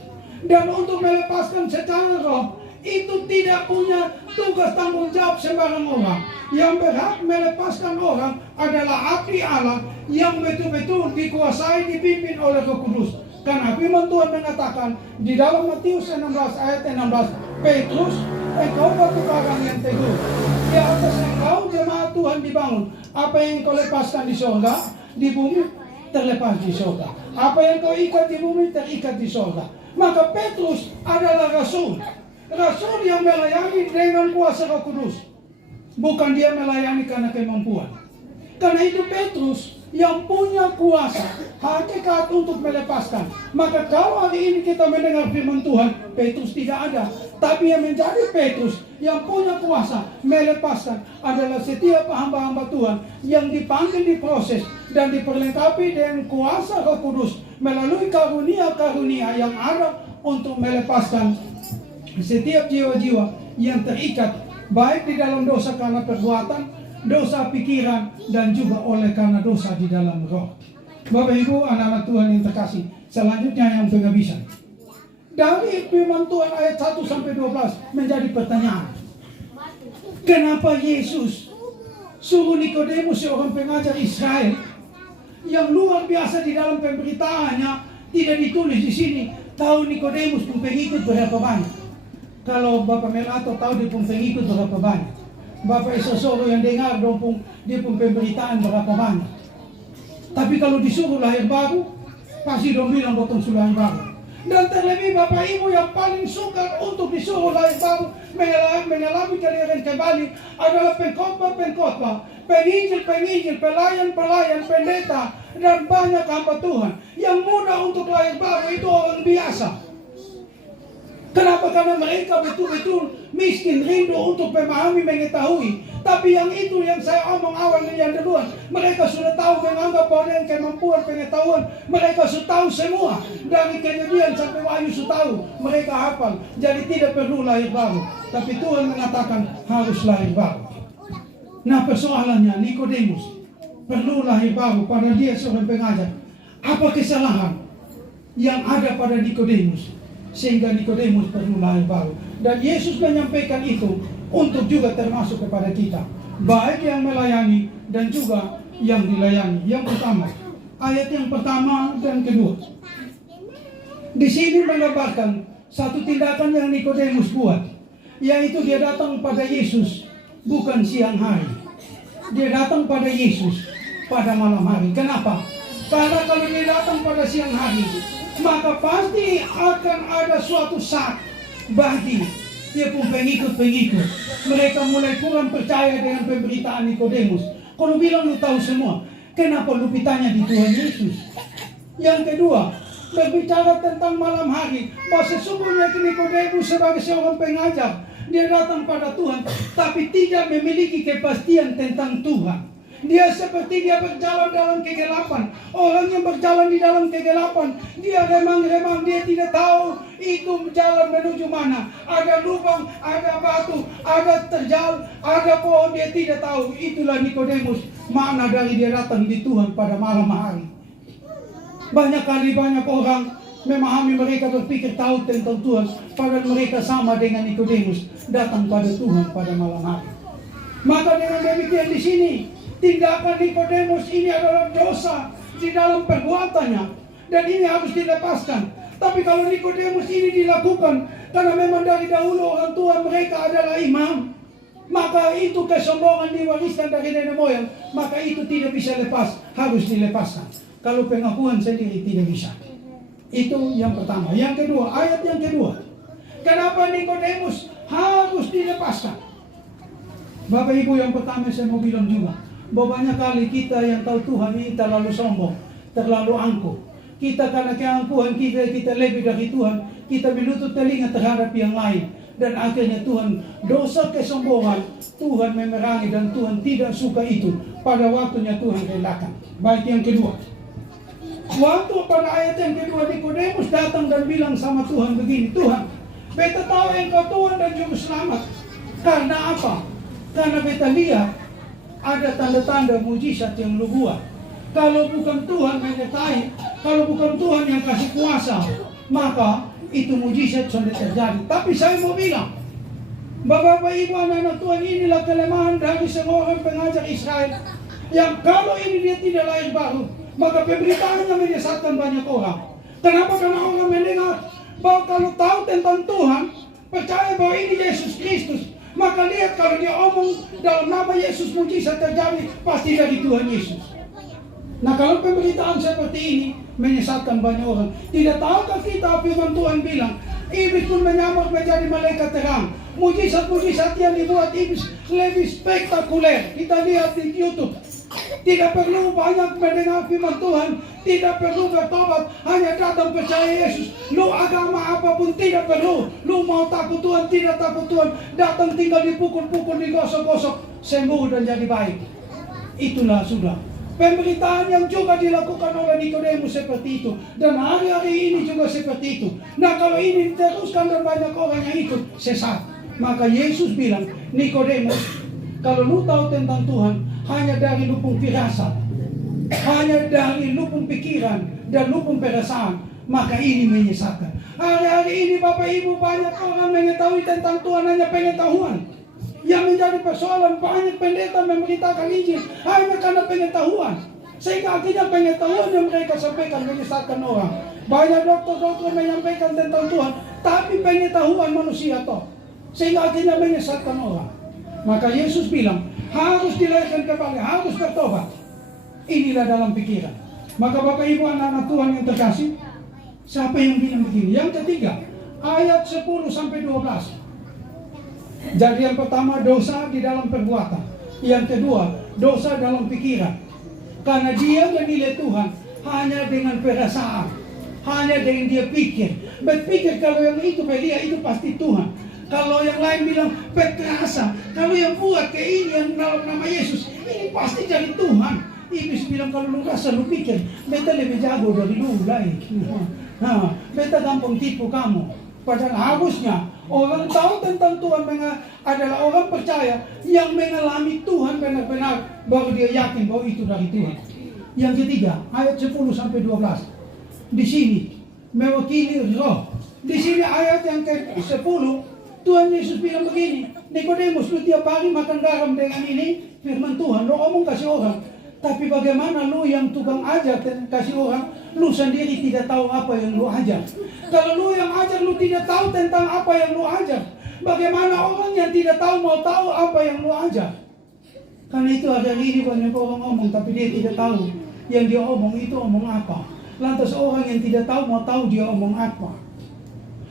Dan untuk melepaskan secara roh, itu tidak punya tugas tanggung jawab sembarang orang. Yang berhak melepaskan orang adalah abdi Allah yang betul-betul dikuasai, dipimpin oleh Roh Kudus. Karena firman Tuhan mengatakan di dalam Matius 16 ayat 16, Petrus, engkau batu karang yang teguh, di atas engkau jemaat Tuhan dibangun. Apa yang kau lepaskan di surga, di bumi terlepas di surga. Apa yang kau ikat di bumi terikat di surga. Maka Petrus adalah rasul yang melayani dengan kuasa Roh Kudus, bukan dia melayani karena kemampuan. Karena itu Petrus yang punya kuasa hakikat untuk melepaskan. Maka kalau hari ini kita mendengar firman Tuhan, Petrus tidak ada, tapi yang menjadi Petrus yang punya kuasa melepaskan adalah setiap hamba-hamba Tuhan yang dipanggil, diproses dan diperlengkapi dengan kuasa Roh Kudus melalui karunia-karunia yang ada untuk melepaskan setiap jiwa-jiwa yang terikat baik di dalam dosa karena perbuatan, dosa pikiran, dan juga oleh karena dosa di dalam roh. Bapak Ibu anak-anak Tuhan yang terkasih, selanjutnya yang penghabisan. Dari firman Tuhan ayat 1 sampai 12 menjadi pertanyaan. Kenapa Yesus suruh Nikodemus, seorang pengajar Israel yang luar biasa di dalam pemberitaannya, tidak ditulis di sini tahu Nikodemus pun pengikut berapa banyak. Kalau Bapak Melato tahu dia pun pengikut berapa banyak. Bapak Isosoro yang dengar dia pun pemberitaan berapa banyak. Tapi kalau disuruh lahir baru, pasti dong bilang potong sudah lahir baru. Dan terlebih Bapak Ibu yang paling suka untuk disuruh lahir baru, mengalami kelahiran kembali adalah pengkhotbah, penginjil, pelayan, pendeta, dan banyak hamba Tuhan. Yang mudah untuk lahir baru itu orang biasa. Kenapa? Karena mereka betul-betul miskin, rindu untuk memahami, mengetahui. Tapi yang itu yang saya omong awalnya yang duluan, mereka sudah tahu, menganggap bahwa dengan kemampuan, pengetahuan, mereka sudah tahu semua. Dari Kejadian sampai Wahyu sudah tahu, mereka hafal. Jadi tidak perlu lahir baru. Tapi Tuhan mengatakan harus lahir baru. Nah persoalannya, Nikodemus perlu lahir baru, pada dia seorang pengajar. Apa kesalahan yang ada pada Nikodemus sehingga Nikodemus perlu lahir baru? Dan Yesus menyampaikan itu untuk juga termasuk kepada kita, baik yang melayani dan juga yang dilayani. Yang pertama, ayat yang pertama dan kedua, di sini menggambarkan satu tindakan yang Nikodemus buat. yaitu dia datang pada Yesus bukan siang hari. Dia datang pada Yesus pada malam hari. Kenapa? Karena kalau dia datang pada siang hari, maka pasti akan ada suatu saat bagi dia pun pengikut-pengikut. Mereka mulai kurang percaya dengan pemberitaan Nikodemus. Kalau bilang lu tahu semua, kenapa lu tanya di Tuhan Yesus? Yang kedua, berbicara tentang malam hari, bahwa sesungguhnya Nikodemus sebagai seorang pengajar, dia datang pada Tuhan, tapi tidak memiliki kepastian tentang Tuhan. Dia seperti dia berjalan dalam kegelapan. Orang yang berjalan di dalam kegelapan, dia remang-remang, dia tidak tahu itu jalan menuju mana. Ada lubang, ada batu, ada terjal, ada pohon, dia tidak tahu. Itulah Nikodemus, makna dari dia datang di Tuhan pada malam hari. Banyak kali banyak orang memahami, mereka berpikir tahu tentang Tuhan, padahal mereka sama dengan Nikodemus, datang pada Tuhan pada malam hari. Maka dengan demikian di sini, tindakan Nikodemus ini adalah dosa di dalam perbuatannya, dan ini harus dilepaskan. Tapi kalau Nikodemus ini dilakukan karena memang dari dahulu orang tua mereka adalah imam, maka itu kesombongan diwariskan dari nenek moyang, maka itu tidak bisa lepas, harus dilepaskan. Kalau pengakuan sendiri tidak bisa. Itu yang pertama. Yang kedua, ayat yang kedua, kenapa Nikodemus harus dilepaskan? Bapak Ibu, yang pertama saya mau bilang juga, bahwa banyak kali kita yang tahu Tuhan ini terlalu sombong, terlalu angkuh. Kita karena keangkuhan kita lebih dari Tuhan, kita melutut telinga terhadap yang lain. Dan akhirnya Tuhan, dosa kesombongan, Tuhan memerangi dan Tuhan tidak suka itu. Pada waktunya Tuhan relakan. Baik, yang kedua. Waktu pada ayat yang kedua, Nikodemus datang dan bilang sama Tuhan begini, Tuhan, beta tahu engkau Tuhan dan Juru Selamat. Karena apa? Karena beta lihat ada tanda-tanda mujizat yang lu buat. Kalau bukan Tuhan menyertai, kalau bukan Tuhan yang kasih kuasa, maka itu mujizat sudah terjadi. Tapi saya mau bilang, Bapak Ibu anak-anak Tuhan, inilah kelemahan dari seorang pengajar Israel, yang kalau ini dia tidak lahir baru, maka pemberitaannya menyesatkan banyak orang. Kenapa? Karena orang mendengar bahwa kalau tahu tentang Tuhan, percaya bahwa ini Yesus Kristus, maka lihat kalau dia omong dalam nama Yesus mujizat terjadi, pasti dari Tuhan Yesus. Nah, kalau pemberitaan seperti ini menyesatkan banyak orang. Tidak tahukah kita firman Tuhan bilang, iblis pun menyamar menjadi malaikat terang. Mujizat-mujizat yang dibuat iblis lebih spektakuler. Kita lihat di YouTube. Tidak perlu banyak mendengar firman Tuhan, tidak perlu bertobat, hanya datang percaya Yesus. Lu agama apapun tidak perlu. Lu mau takut Tuhan, tidak takut Tuhan, datang tinggal dipukul-pukul, digosok-gosok, sembuh dan jadi baik. Itulah sudah pemberitaan yang juga dilakukan oleh Nikodemus seperti itu. Dan hari-hari ini juga seperti itu. Nah, kalau ini diteruskan dan banyak orang yang ikut, sesat. Maka Yesus bilang, Nikodemus, kalau lu tahu tentang Tuhan hanya dari lupung firasat, hanya dari lupung pikiran dan lupung perasaan, maka ini menyesatkan. Hari-hari ini Bapak Ibu banyak orang mengetahui tentang Tuhan hanya pengetahuan. Yang menjadi persoalan, banyak pendeta memberitakan Injil hanya karena pengetahuan, sehingga akhirnya pengetahuan yang mereka sampaikan menyesatkan orang. Banyak dokter-dokter menyampaikan tentang Tuhan, tapi pengetahuan manusia toh, sehingga akhirnya menyesatkan orang. Maka Yesus bilang, harus dilahirkan kembali, harus bertobat. Inilah dalam pikiran. Maka Bapak Ibu anak-anak Tuhan yang terkasih, siapa yang bilang begini? Yang ketiga, ayat 10-12. Jadi yang pertama, dosa di dalam perbuatan. Yang kedua, dosa dalam pikiran. Karena dia menilai Tuhan hanya dengan perasaan, hanya dengan dia pikir. Berpikir kalau yang itu belia, itu pasti Tuhan. Kalau yang lain bilang berkerasa, kalau yang buat kayak ini yang dalam nama Yesus, ini pasti jadi Tuhan. Iblis bilang kalau lu rasa, lu pikir, beta lebih jago dari lu lain. Nah, beta gampang tipu kamu. Padahal harusnya orang tahu tentang Tuhan adalah orang percaya yang mengalami Tuhan benar-benar, baru dia yakin bahwa itu dari Tuhan. Yang ketiga, ayat 10-12. Di sini mewakili roh. Di sini ayat yang ke-10, Tuhan Yesus bilang begini, Nikodemus, lu tiap hari makan garam dengan ini firman Tuhan, lu omong kasih orang. Tapi bagaimana lu yang tukang ajar dan kasih orang, lu sendiri tidak tahu apa yang lu ajar. Kalau lu yang ajar, lu tidak tahu tentang apa yang lu ajar. Bagaimana orang yang tidak tahu mau tahu apa yang mau ajar? Karena itu hari ini banyak orang ngomong tapi dia tidak tahu yang dia omong itu omong apa. Lantas orang yang tidak tahu mau tahu dia omong apa.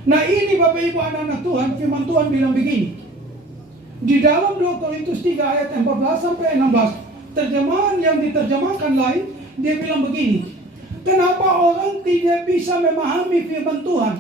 Nah ini Bapak Ibu anak-anak Tuhan, firman Tuhan bilang begini. Di dalam 2 Korintus 3 ayat 14 sampai 16, terjemahan yang diterjemahkan lain, dia bilang begini. Kenapa orang tidak bisa memahami firman Tuhan?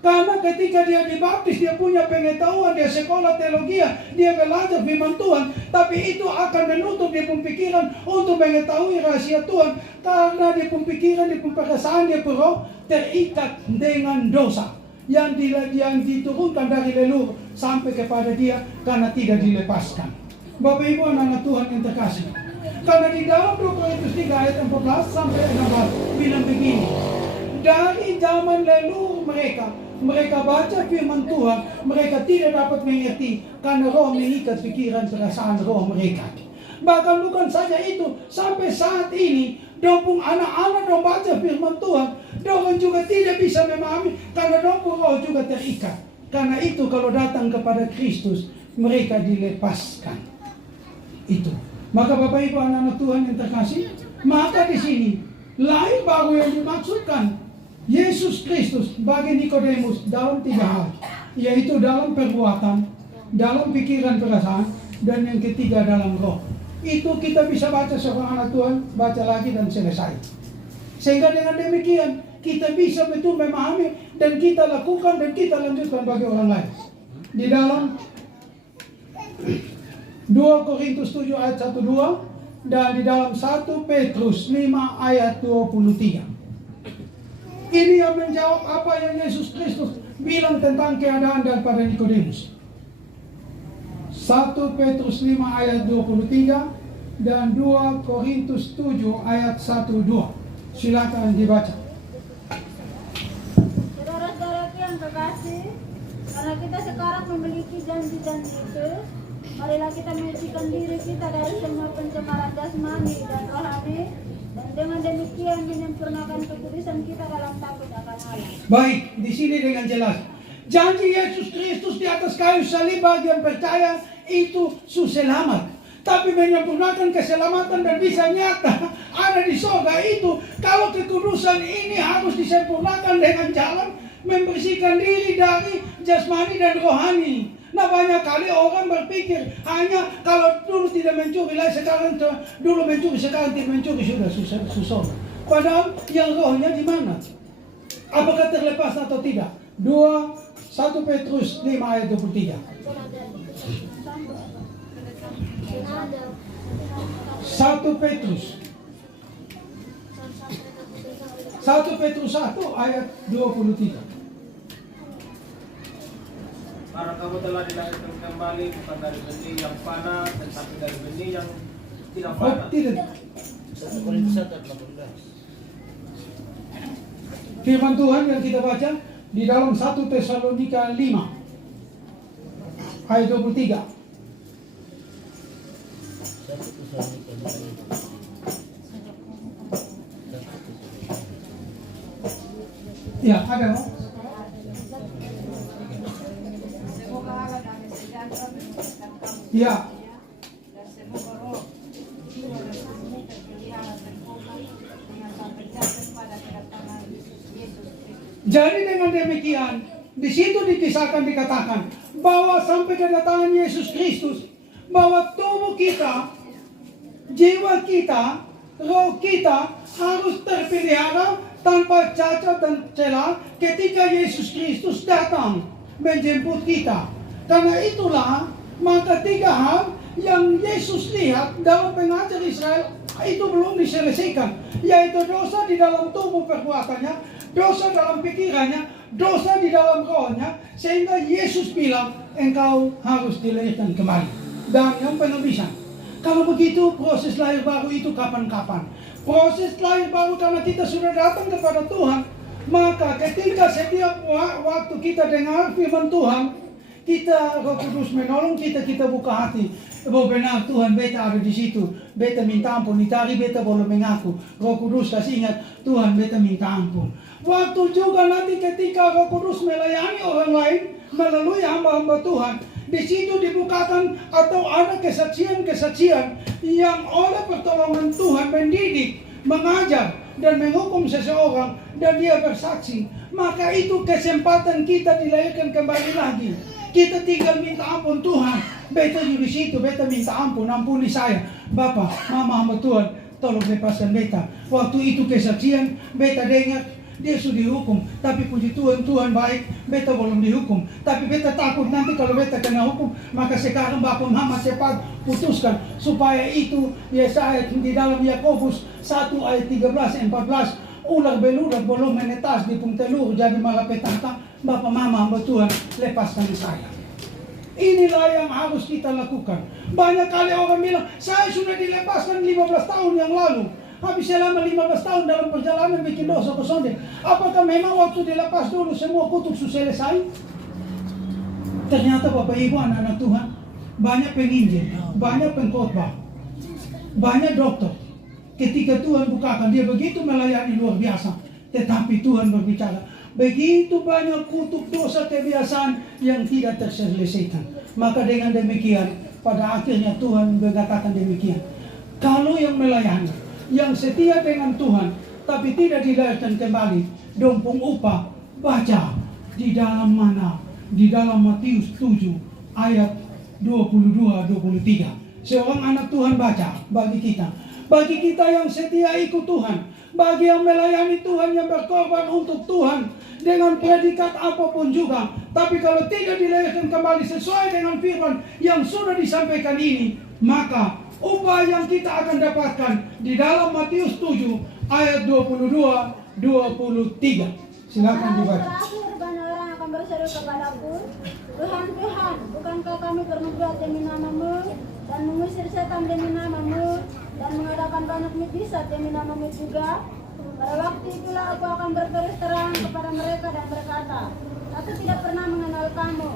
Karena ketika dia dibaptis, dia punya pengetahuan, dia sekolah teologi, dia belajar firman Tuhan, tapi itu akan menutup dia pikiran untuk mengetahui rahasia Tuhan, karena dia pikiran, dia perasaan, dia roh terikat dengan dosa yang diturunkan dari leluhur sampai kepada dia karena tidak dilepaskan. Bapak Ibu anak-anak Tuhan yang terkasih, karena di dalam 2 Korintus 3 ayat 14 sampai 16 bilang begini. Dari zaman leluhur mereka baca firman Tuhan, mereka tidak dapat mengerti karena roh mengikat pikiran perasaan roh mereka. Bahkan bukan saja itu, sampai saat ini dong anak-anak dong baca firman Tuhan, dong juga tidak bisa memahami karena dong roh juga terikat. Karena itu kalau datang kepada Kristus mereka dilepaskan. Itu. Maka Bapak Ibu anak-anak Tuhan yang terkasih, maka di sini lahir baru yang dimaksudkan Yesus Kristus bagi Nikodemus dalam 3 hal, yaitu dalam perbuatan, dalam pikiran perasaan, dan yang ketiga dalam roh. Itu kita bisa baca seorang anak Tuhan, baca lagi dan selesai. Sehingga dengan demikian kita bisa betul memahami dan kita lakukan dan kita lanjutkan bagi orang lain. Di dalam 2 Korintus 7 ayat 1-2 dan di dalam 1 Petrus 5 ayat 23. Ini yang menjawab apa yang Yesus Kristus bilang tentang keadaan daripada Nikodemus. 1 Petrus 5 ayat 23 dan 2 Korintus 7 ayat 1-2. Silakan dibaca. Saudara-saudaraku yang terkasih, karena kita sekarang memiliki janji-janji itu, marilah kita menyucikan diri kita dari semua pencemaran jasmani dan rohani, dan dengan demikian menyempurnakan kekudusan kita dalam takut akan Allah. Baik, di sini dengan jelas. Janji Yesus Kristus di atas kayu salib bagi yang percaya itu selamat. Tapi menyempurnakan keselamatan dan bisa nyata ada di surga itu. Kalau kekudusan ini harus disempurnakan dengan jalan membersihkan diri dari jasmani dan rohani. Nah banyak kali orang berpikir hanya kalau dulu tidak mencuri, sekarang dulu mencuri, sekarang tidak mencuri sudah susah. Padahal yang rohnya di mana? Apakah terlepas atau tidak? 1 Petrus 5 ayat 23. 1 Petrus 1 ayat 23. Karena kamu telah dilahirkan kembali bukan dari benih yang fana, tetapi dari benih yang tidak Oh, fana. tidak. 1 Korintus 1 ayat 18. Firman Tuhan yang kita baca di dalam 1 Tesalonika 5 ayat 23. Ya, ada. Ya. Jadi dengan demikian, di situ dikatakan bahwa sampai kedatangan Yesus Kristus, bahwa tubuh kita, jiwa kita, roh kita harus terpelihara tanpa cacat dan celah ketika Yesus Kristus datang menjemput kita. Karena itulah maka 3 hal yang Yesus lihat dalam pengajar Israel itu belum diselesaikan, yaitu dosa di dalam tubuh perbuatannya, dosa dalam pikirannya, dosa di dalam rohnya, sehingga Yesus bilang engkau harus dilahirkan kembali. Dan yang penulisan, kalau begitu proses lahir baru itu kapan-kapan? Proses lahir baru karena kita sudah datang kepada Tuhan. Maka ketika setiap waktu kita dengar firman Tuhan, kita Roh Kudus menolong kita buka hati. Bahwa benar Tuhan beta ada di situ. Beta minta ampun, itari beta boleh mengaku. Roh Kudus kasih ingat, Tuhan beta minta ampun. Waktu juga nanti ketika Roh Kudus melayani orang lain, melalui hamba-hamba Tuhan. Di situ dibukakan atau ada kesaksian-kesaksian yang oleh pertolongan Tuhan mendidik, mengajar, dan menghukum seseorang dan dia bersaksi. Maka itu kesempatan kita dilahirkan kembali lagi. Kita tinggal minta ampun Tuhan. Beta di situ, beta minta ampun, ampuni saya. Bapak, mama hamba Tuhan, tolong lepaskan beta. Waktu itu kesaksian, beta dengar dia sudah dihukum, tapi puji Tuhan, Tuhan baik, beta belum dihukum. Tapi beta takut nanti kalau beta kena hukum, maka sekarang Bapak Mama cepat putuskan supaya itu Yesaya di dalam Yakobus 1 ayat 13-14 ular beludak belum menetas di pung telur jadi malah petata. Bapak Mama hamba Tuhan, lepaskan saya. Inilah yang harus kita lakukan. Banyak kali orang bilang, saya sudah dilepaskan 15 tahun yang lalu. Habis selama 15 tahun dalam perjalanan bikin dosa kosong. Apakah memang waktu dilepas dulu semua kutuk sudah selesai? Ternyata Bapak Ibu anak-anak Tuhan, banyak penginjil, banyak pengkhotbah, banyak dokter. Ketika Tuhan bukakan, dia begitu melayani luar biasa. Tetapi Tuhan berbicara, begitu banyak kutuk dosa kebiasaan yang tidak terselesaikan. Maka dengan demikian, pada akhirnya Tuhan mengatakan demikian. Kalau yang melayani, yang setia dengan Tuhan, tapi tidak dilahirkan kembali, dompung upah, baca di dalam mana? Di dalam Matius 7 ayat 22-23. Seorang anak Tuhan baca bagi kita. Bagi kita yang setia ikut Tuhan, bagi yang melayani Tuhan, yang berkorban untuk Tuhan dengan predikat apapun juga. Tapi kalau tidak dilahirkan kembali sesuai dengan firman yang sudah disampaikan ini, maka upah yang kita akan dapatkan di dalam Matius 7 ayat 22-23. Silakan dibaca. Terakhir banyak orang akan berseru kepadaku, Tuhan, Tuhan, bukankah kami bernubuat demi nama-Mu dan mengusir setan demi nama-Mu dan mengadakan banyak mujizat demi nama-Mu juga? Pada waktu itulah aku akan berterus terang kepada mereka dan berkata, aku tidak pernah mengenal kamu.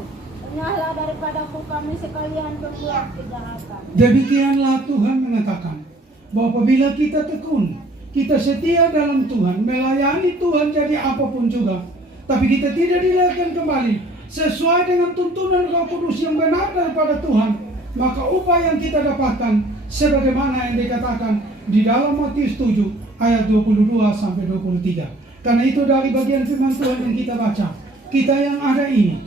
Nyahlah daripadaku kami sekalian pembuat kejahatan. Demikianlah Tuhan mengatakan bahwa apabila kita tekun, kita setia dalam Tuhan, melayani Tuhan jadi apapun juga, tapi kita tidak dilahirkan kembali sesuai dengan tuntunan Roh Kudus yang benar daripada Tuhan, maka upah yang kita dapatkan sebagaimana yang dikatakan di dalam Matius 7 ayat 22-23. Karena itu dari bagian firman Tuhan yang kita baca, kita yang ada ini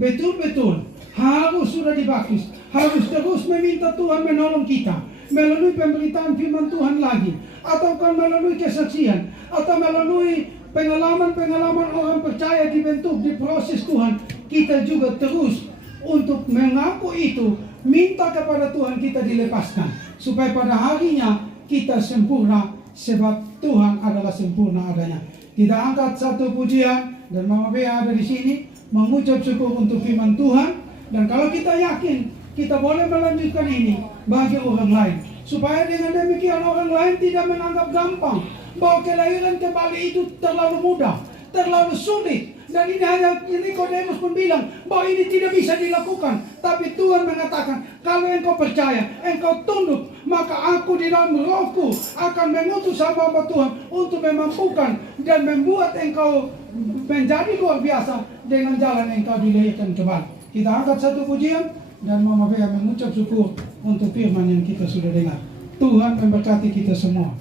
betul-betul harus sudah dibaptis, harus terus meminta Tuhan menolong kita melalui pemberitaan firman Tuhan lagi, ataukah melalui kesaksian, atau melalui pengalaman-pengalaman orang percaya dibentuk di proses Tuhan. Kita juga terus untuk mengaku itu, minta kepada Tuhan kita dilepaskan, supaya pada harinya kita sempurna, sebab Tuhan adalah sempurna adanya. Kita angkat satu pujian dan Mama Bea ada di sini mengucap syukur untuk firman Tuhan. Dan kalau kita yakin, kita boleh melanjutkan ini bagi orang lain, supaya dengan demikian orang lain tidak menganggap gampang bahwa kelahiran kembali itu terlalu mudah, terlalu sulit. Dan ini hanya Nikodemus pun bilang bahwa ini tidak bisa dilakukan. Tapi Tuhan mengatakan, kalau engkau percaya, engkau tunduk, maka aku di dalam rohku akan mengutus hamba-hamba Tuhan untuk memampukan dan membuat engkau menjadi luar biasa dengan jalan engkau dilahirkan kembali. Kita angkat satu pujian dan Mama Bea mengucap syukur untuk firman yang kita sudah dengar. Tuhan memberkati kita semua.